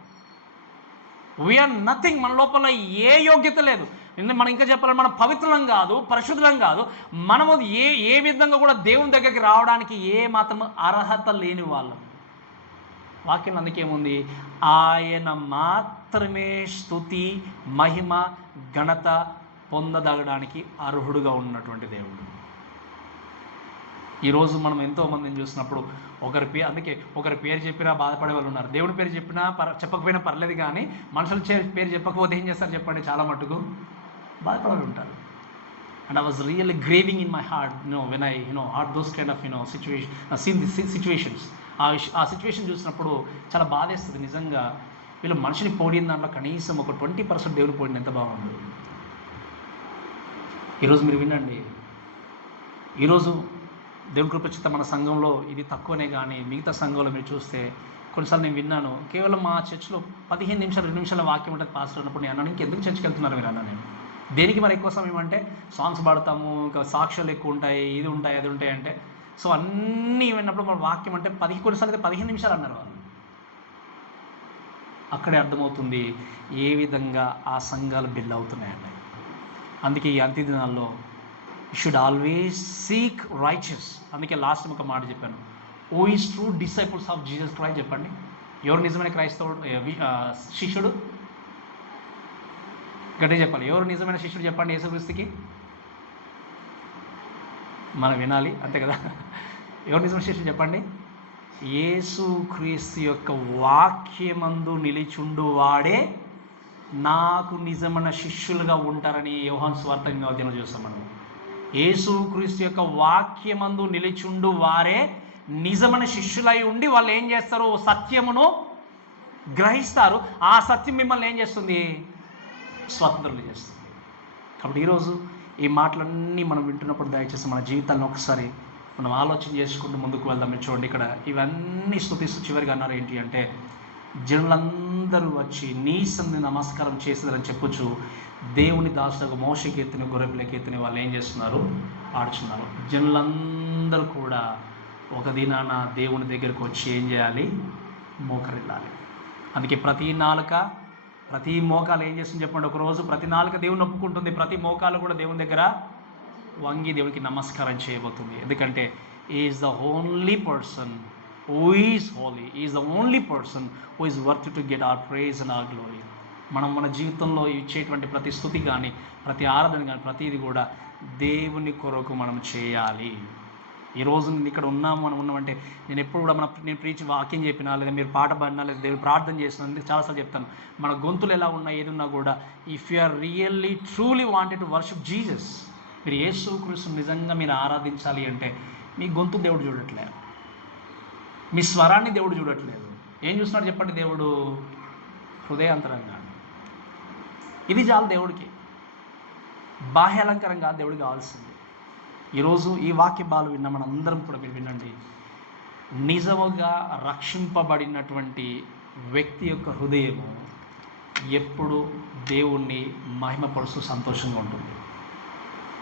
We are nothing. మన లోపల ఏ యోగ్యత లేదు. మనం ఇంకా చెప్పాలంటే మనం పవిత్రం కాదు, పరిశుద్ధం కాదు, మనము ఏ విధంగా కూడా దేవుని దగ్గరికి రావడానికి ఏ మాత్రం అర్హత లేని వాళ్ళం. వాక్యం అందుకేముంది, ఆయన మాత్రమే స్తుతి మహిమ ఘనత పొందదగడానికి అర్హుడుగా ఉన్నటువంటి దేవుడు. ఈరోజు మనం ఎంతోమందిని చూసినప్పుడు ఒకరి పేరు చెప్పినా బాధపడే వాళ్ళు ఉన్నారు. దేవుడి పేరు చెప్పినా చెప్పకపోయినా పర్లేదు, కానీ మనుషుల పేరు చెప్పకపోతే ఏం చేస్తారు చెప్పండి? చాలా మట్టుకు బాధపడే ఉంటారు. And I was really grieving in my heart when I heard those kind of situations. ఆ సిచ్యువేషన్ చూసినప్పుడు చాలా బాధేస్తుంది నిజంగా. వీళ్ళు మనిషిని పోడిన దాంట్లో కనీసం ఒక 20% దేవుని పోడిన ఎంత బాగుంది. ఈరోజు మీరు వినండి, ఈరోజు దేవుని కృప చేత మన సంఘంలో ఇది తక్కువనే, కానీ మిగతా సంఘంలో మీరు చూస్తే కొన్నిసార్లు నేను విన్నాను, కేవలం మా చర్చ్లో 15 నిమిషాలు 2 నిమిషాల వాక్యం ఉంటుంది పాస్టర్ ఉన్నప్పుడు. నేను అన్నాను, ఇంకెందుకు చర్చ్కి వెళ్తున్నారు మీరు అన్నా. నేను దేనికి మరి ఎక్కువ సమయం అంటే, సాంగ్స్ పాడతాము, ఇంకా సాక్ష్యాలు ఎక్కువ ఉంటాయి, ఇది ఉంటాయి, అది ఉంటాయి అంటే. సో అన్నీ విన్నప్పుడు మన వాక్యం అంటే కొన్నిసార్లు అయితే 15 నిమిషాలు అన్నారు వాళ్ళు. అక్కడే అర్థమవుతుంది ఏ విధంగా ఆ సంఘాలు బిల్డ్ అవుతున్నాయండి. అందుకే ఈ అంత్య దినాల్లో you should always seek righteous. అందుకే లాస్ట్ ఒక మాట చెప్పాను, who is true disciples of Jesus Christ. చెప్పండి, ఎవరు నిజమైన క్రైస్తవుడు శిష్యుడు? గట్టిగా చెప్పాలి, ఎవరు నిజమైన శిష్యుడు చెప్పండి యేసుక్రీస్తుకి. మనం వినాలి, అంతే కదా? ఎవరు నిజమైన శిష్యుడు చెప్పండి? యేసుక్రీస్తు యొక్క వాక్యమందు నిలిచుండు వాడే నాకు నిజమైన శిష్యులుగా ఉంటారని యోహాను సువార్త 8వ అధ్యాయంలో చూస్తాం మనం. యేసుక్రీస్తు యొక్క వాక్యమందు నిలిచుండు వారే నిజమైన శిష్యులై ఉండి వాళ్ళు ఏం చేస్తారు? సత్యమును గ్రహిస్తారు. ఆ సత్యం మిమ్మల్ని ఏం చేస్తుంది? స్వతంత్రులు చేస్తుంది. కాబట్టి ఈరోజు ఈ మాటలన్నీ మనం వింటున్నప్పుడు దయచేసి మన జీవితాలను ఒకసారి మనం ఆలోచన చేసుకుంటూ ముందుకు వెళ్దాం. చూడండి, ఇక్కడ ఇవన్నీ స్తుతిస్తూ చివరిగా అన్నారు ఏంటి అంటే, జనులందరూ వచ్చి నీ సన్నిధిని నమస్కారం చేసేదని చెప్పొచ్చు దేవుని దాసులకు మోషేకి ఎత్తిన గొర్రెపిల్లకి ఎత్తిన వాళ్ళు ఏం చేస్తున్నారు? పాడుచున్నారు. జనులందరూ కూడా ఒక దినాన దేవుని దగ్గరకు వచ్చి ఏం చేయాలి? మోకరిల్లాలి. అందుకే ప్రతి నాలుక ప్రతి మోకాలు ఏం చేస్తుంది చెప్పండి? ఒకరోజు ప్రతి నాలుక దేవుని ఒప్పుకుంటుంది, ప్రతి మోకాలు కూడా దేవుని దగ్గర వంగి దేవునికి నమస్కారం చేయబోతుంది. ఎందుకంటే is the only person who is holy, is the only person who is worth to get our praise and our glory. మనం మన జీవితంలో ఇచ్చేటువంటి ప్రతి స్తుతి కానీ, ప్రతి ఆరాధన కానీ, ప్రతిది కూడా దేవుని కొరకు మనం చేయాలి. ఈరోజు నేను ఇక్కడ ఉన్నామంటే నేను ఎప్పుడు కూడా నేను ప్రీచ్ వాక్యం చెప్పినా, లేదా మీరు పాట పాడినా, లేదా దేవుడు ప్రార్థన చేసినా, చాలాసార్లు చెప్తాను, మన గొంతులు ఎలా ఉన్నా ఏది ఉన్నా కూడా, if you are really truly wanted to worship Jesus, మీరు యేసుక్రీస్తును నిజంగా మీరు ఆరాధించాలి అంటే మీ గొంతు దేవుడు చూడట్లేదు, మీ స్వరాన్ని దేవుడు చూడట్లేదు. ఏం చూస్తున్నాడు చెప్పండి? దేవుడు హృదయాంతరంగా. ఇది చాలు దేవుడికి. బాహ్య అలంకారం కాదు దేవుడికి కావాల్సింది. ఈరోజు ఈ వాక్య బాలు విన్న మన అందరం కూడా మీరు వినండి. నిజముగా రక్షింపబడినటువంటి వ్యక్తి యొక్క హృదయము ఎప్పుడు దేవుణ్ణి మహిమపరుస్తూ సంతోషంగా ఉంటుంది.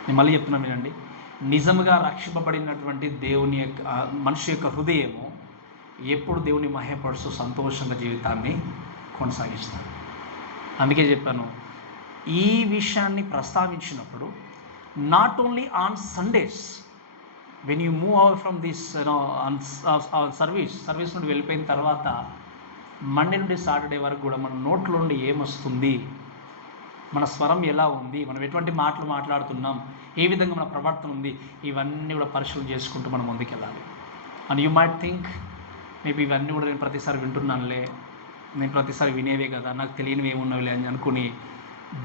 నేను మళ్ళీ చెప్తున్నాను వినండి. నిజముగా రక్షింపబడినటువంటి దేవుని యొక్క మనిషి యొక్క హృదయము ఎప్పుడు దేవుని మహిమపరుస్తూ సంతోషంగా జీవితాన్ని కొనసాగిస్తాడు. అందుకే చెప్పాను, ఈ విషయాన్ని ప్రస్తావించినప్పుడు not only on Sundays, when you move our from this service నుండి వెళ్ళిపోయిన తర్వాత మండే నుండి సాటర్డే వరకు కూడా మన నోట్లో నుండి ఏమొస్తుంది, మన స్వరం ఎలా ఉంది, మనం ఎటువంటి మాటలు మాట్లాడుతున్నాం, ఏ విధంగా మన ప్రవర్తన ఉంది, ఇవన్నీ కూడా పరిశీలన చేసుకుంటూ మనం ముందుకెళ్ళాలి. And you might think, maybe ఇవన్నీ కూడా నేను ప్రతిసారి వింటున్నానులే, నేను ప్రతిసారి వినేవే కదా, నాకు తెలియనివి ఏమున్నవిలే అని అనుకుని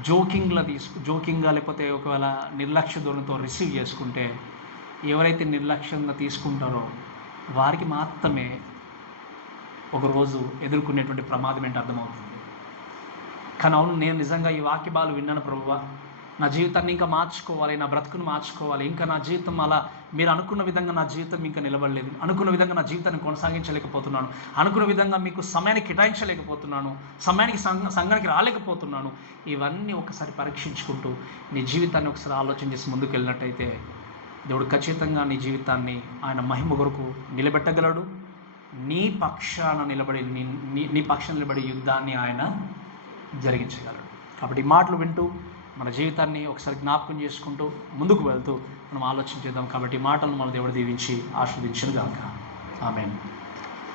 జోకింగ్గా లేకపోతే ఒకవేళ నిర్లక్ష్య ధోరణితో రిసీవ్ చేసుకుంటే, ఎవరైతే నిర్లక్ష్యంగా తీసుకుంటారో వారికి మాత్రమే ఒకరోజు ఎదుర్కొనేటువంటి ప్రమాదం ఏంటి అర్థమవుతుంది. కానీ అవును, నేను నిజంగా ఈ వాక్యభాలు విన్నాను ప్రభువా, నా జీవితాన్ని ఇంకా మార్చుకోవాలి, నా బ్రతుకును మార్చుకోవాలి, ఇంకా నా జీవితం అలా మీరు అనుకున్న విధంగా నా జీవితం ఇంకా నిలబడలేదు, అనుకున్న విధంగా నా జీవితాన్ని కొనసాగించలేకపోతున్నాను, అనుకున్న విధంగా మీకు సమయాన్ని కేటాయించలేకపోతున్నాను, సమయానికి సంఘానికి రాలేకపోతున్నాను, ఇవన్నీ ఒకసారి పరీక్షించుకుంటూ నీ జీవితాన్ని ఒకసారి ఆలోచన చేసి ముందుకు వెళ్ళినట్టయితే దేవుడు ఖచ్చితంగా నీ జీవితాన్ని ఆయన మహిమ కొరకు నిలబెట్టగలడు. నీ పక్షాన నిలబడి యుద్ధాన్ని ఆయన జరిగించగలడు. కాబట్టి ఈ మాటలు వింటూ మన జీవితాన్ని ఒకసారి జ్ఞాపకం చేసుకుంటూ ముందుకు వెళ్తూ మనం ఆలోచన చేద్దాం. కాబట్టి ఈ మాటలను మన దేవుడు దీవించి ఆశీర్వదించును గాక. ఆమేన్.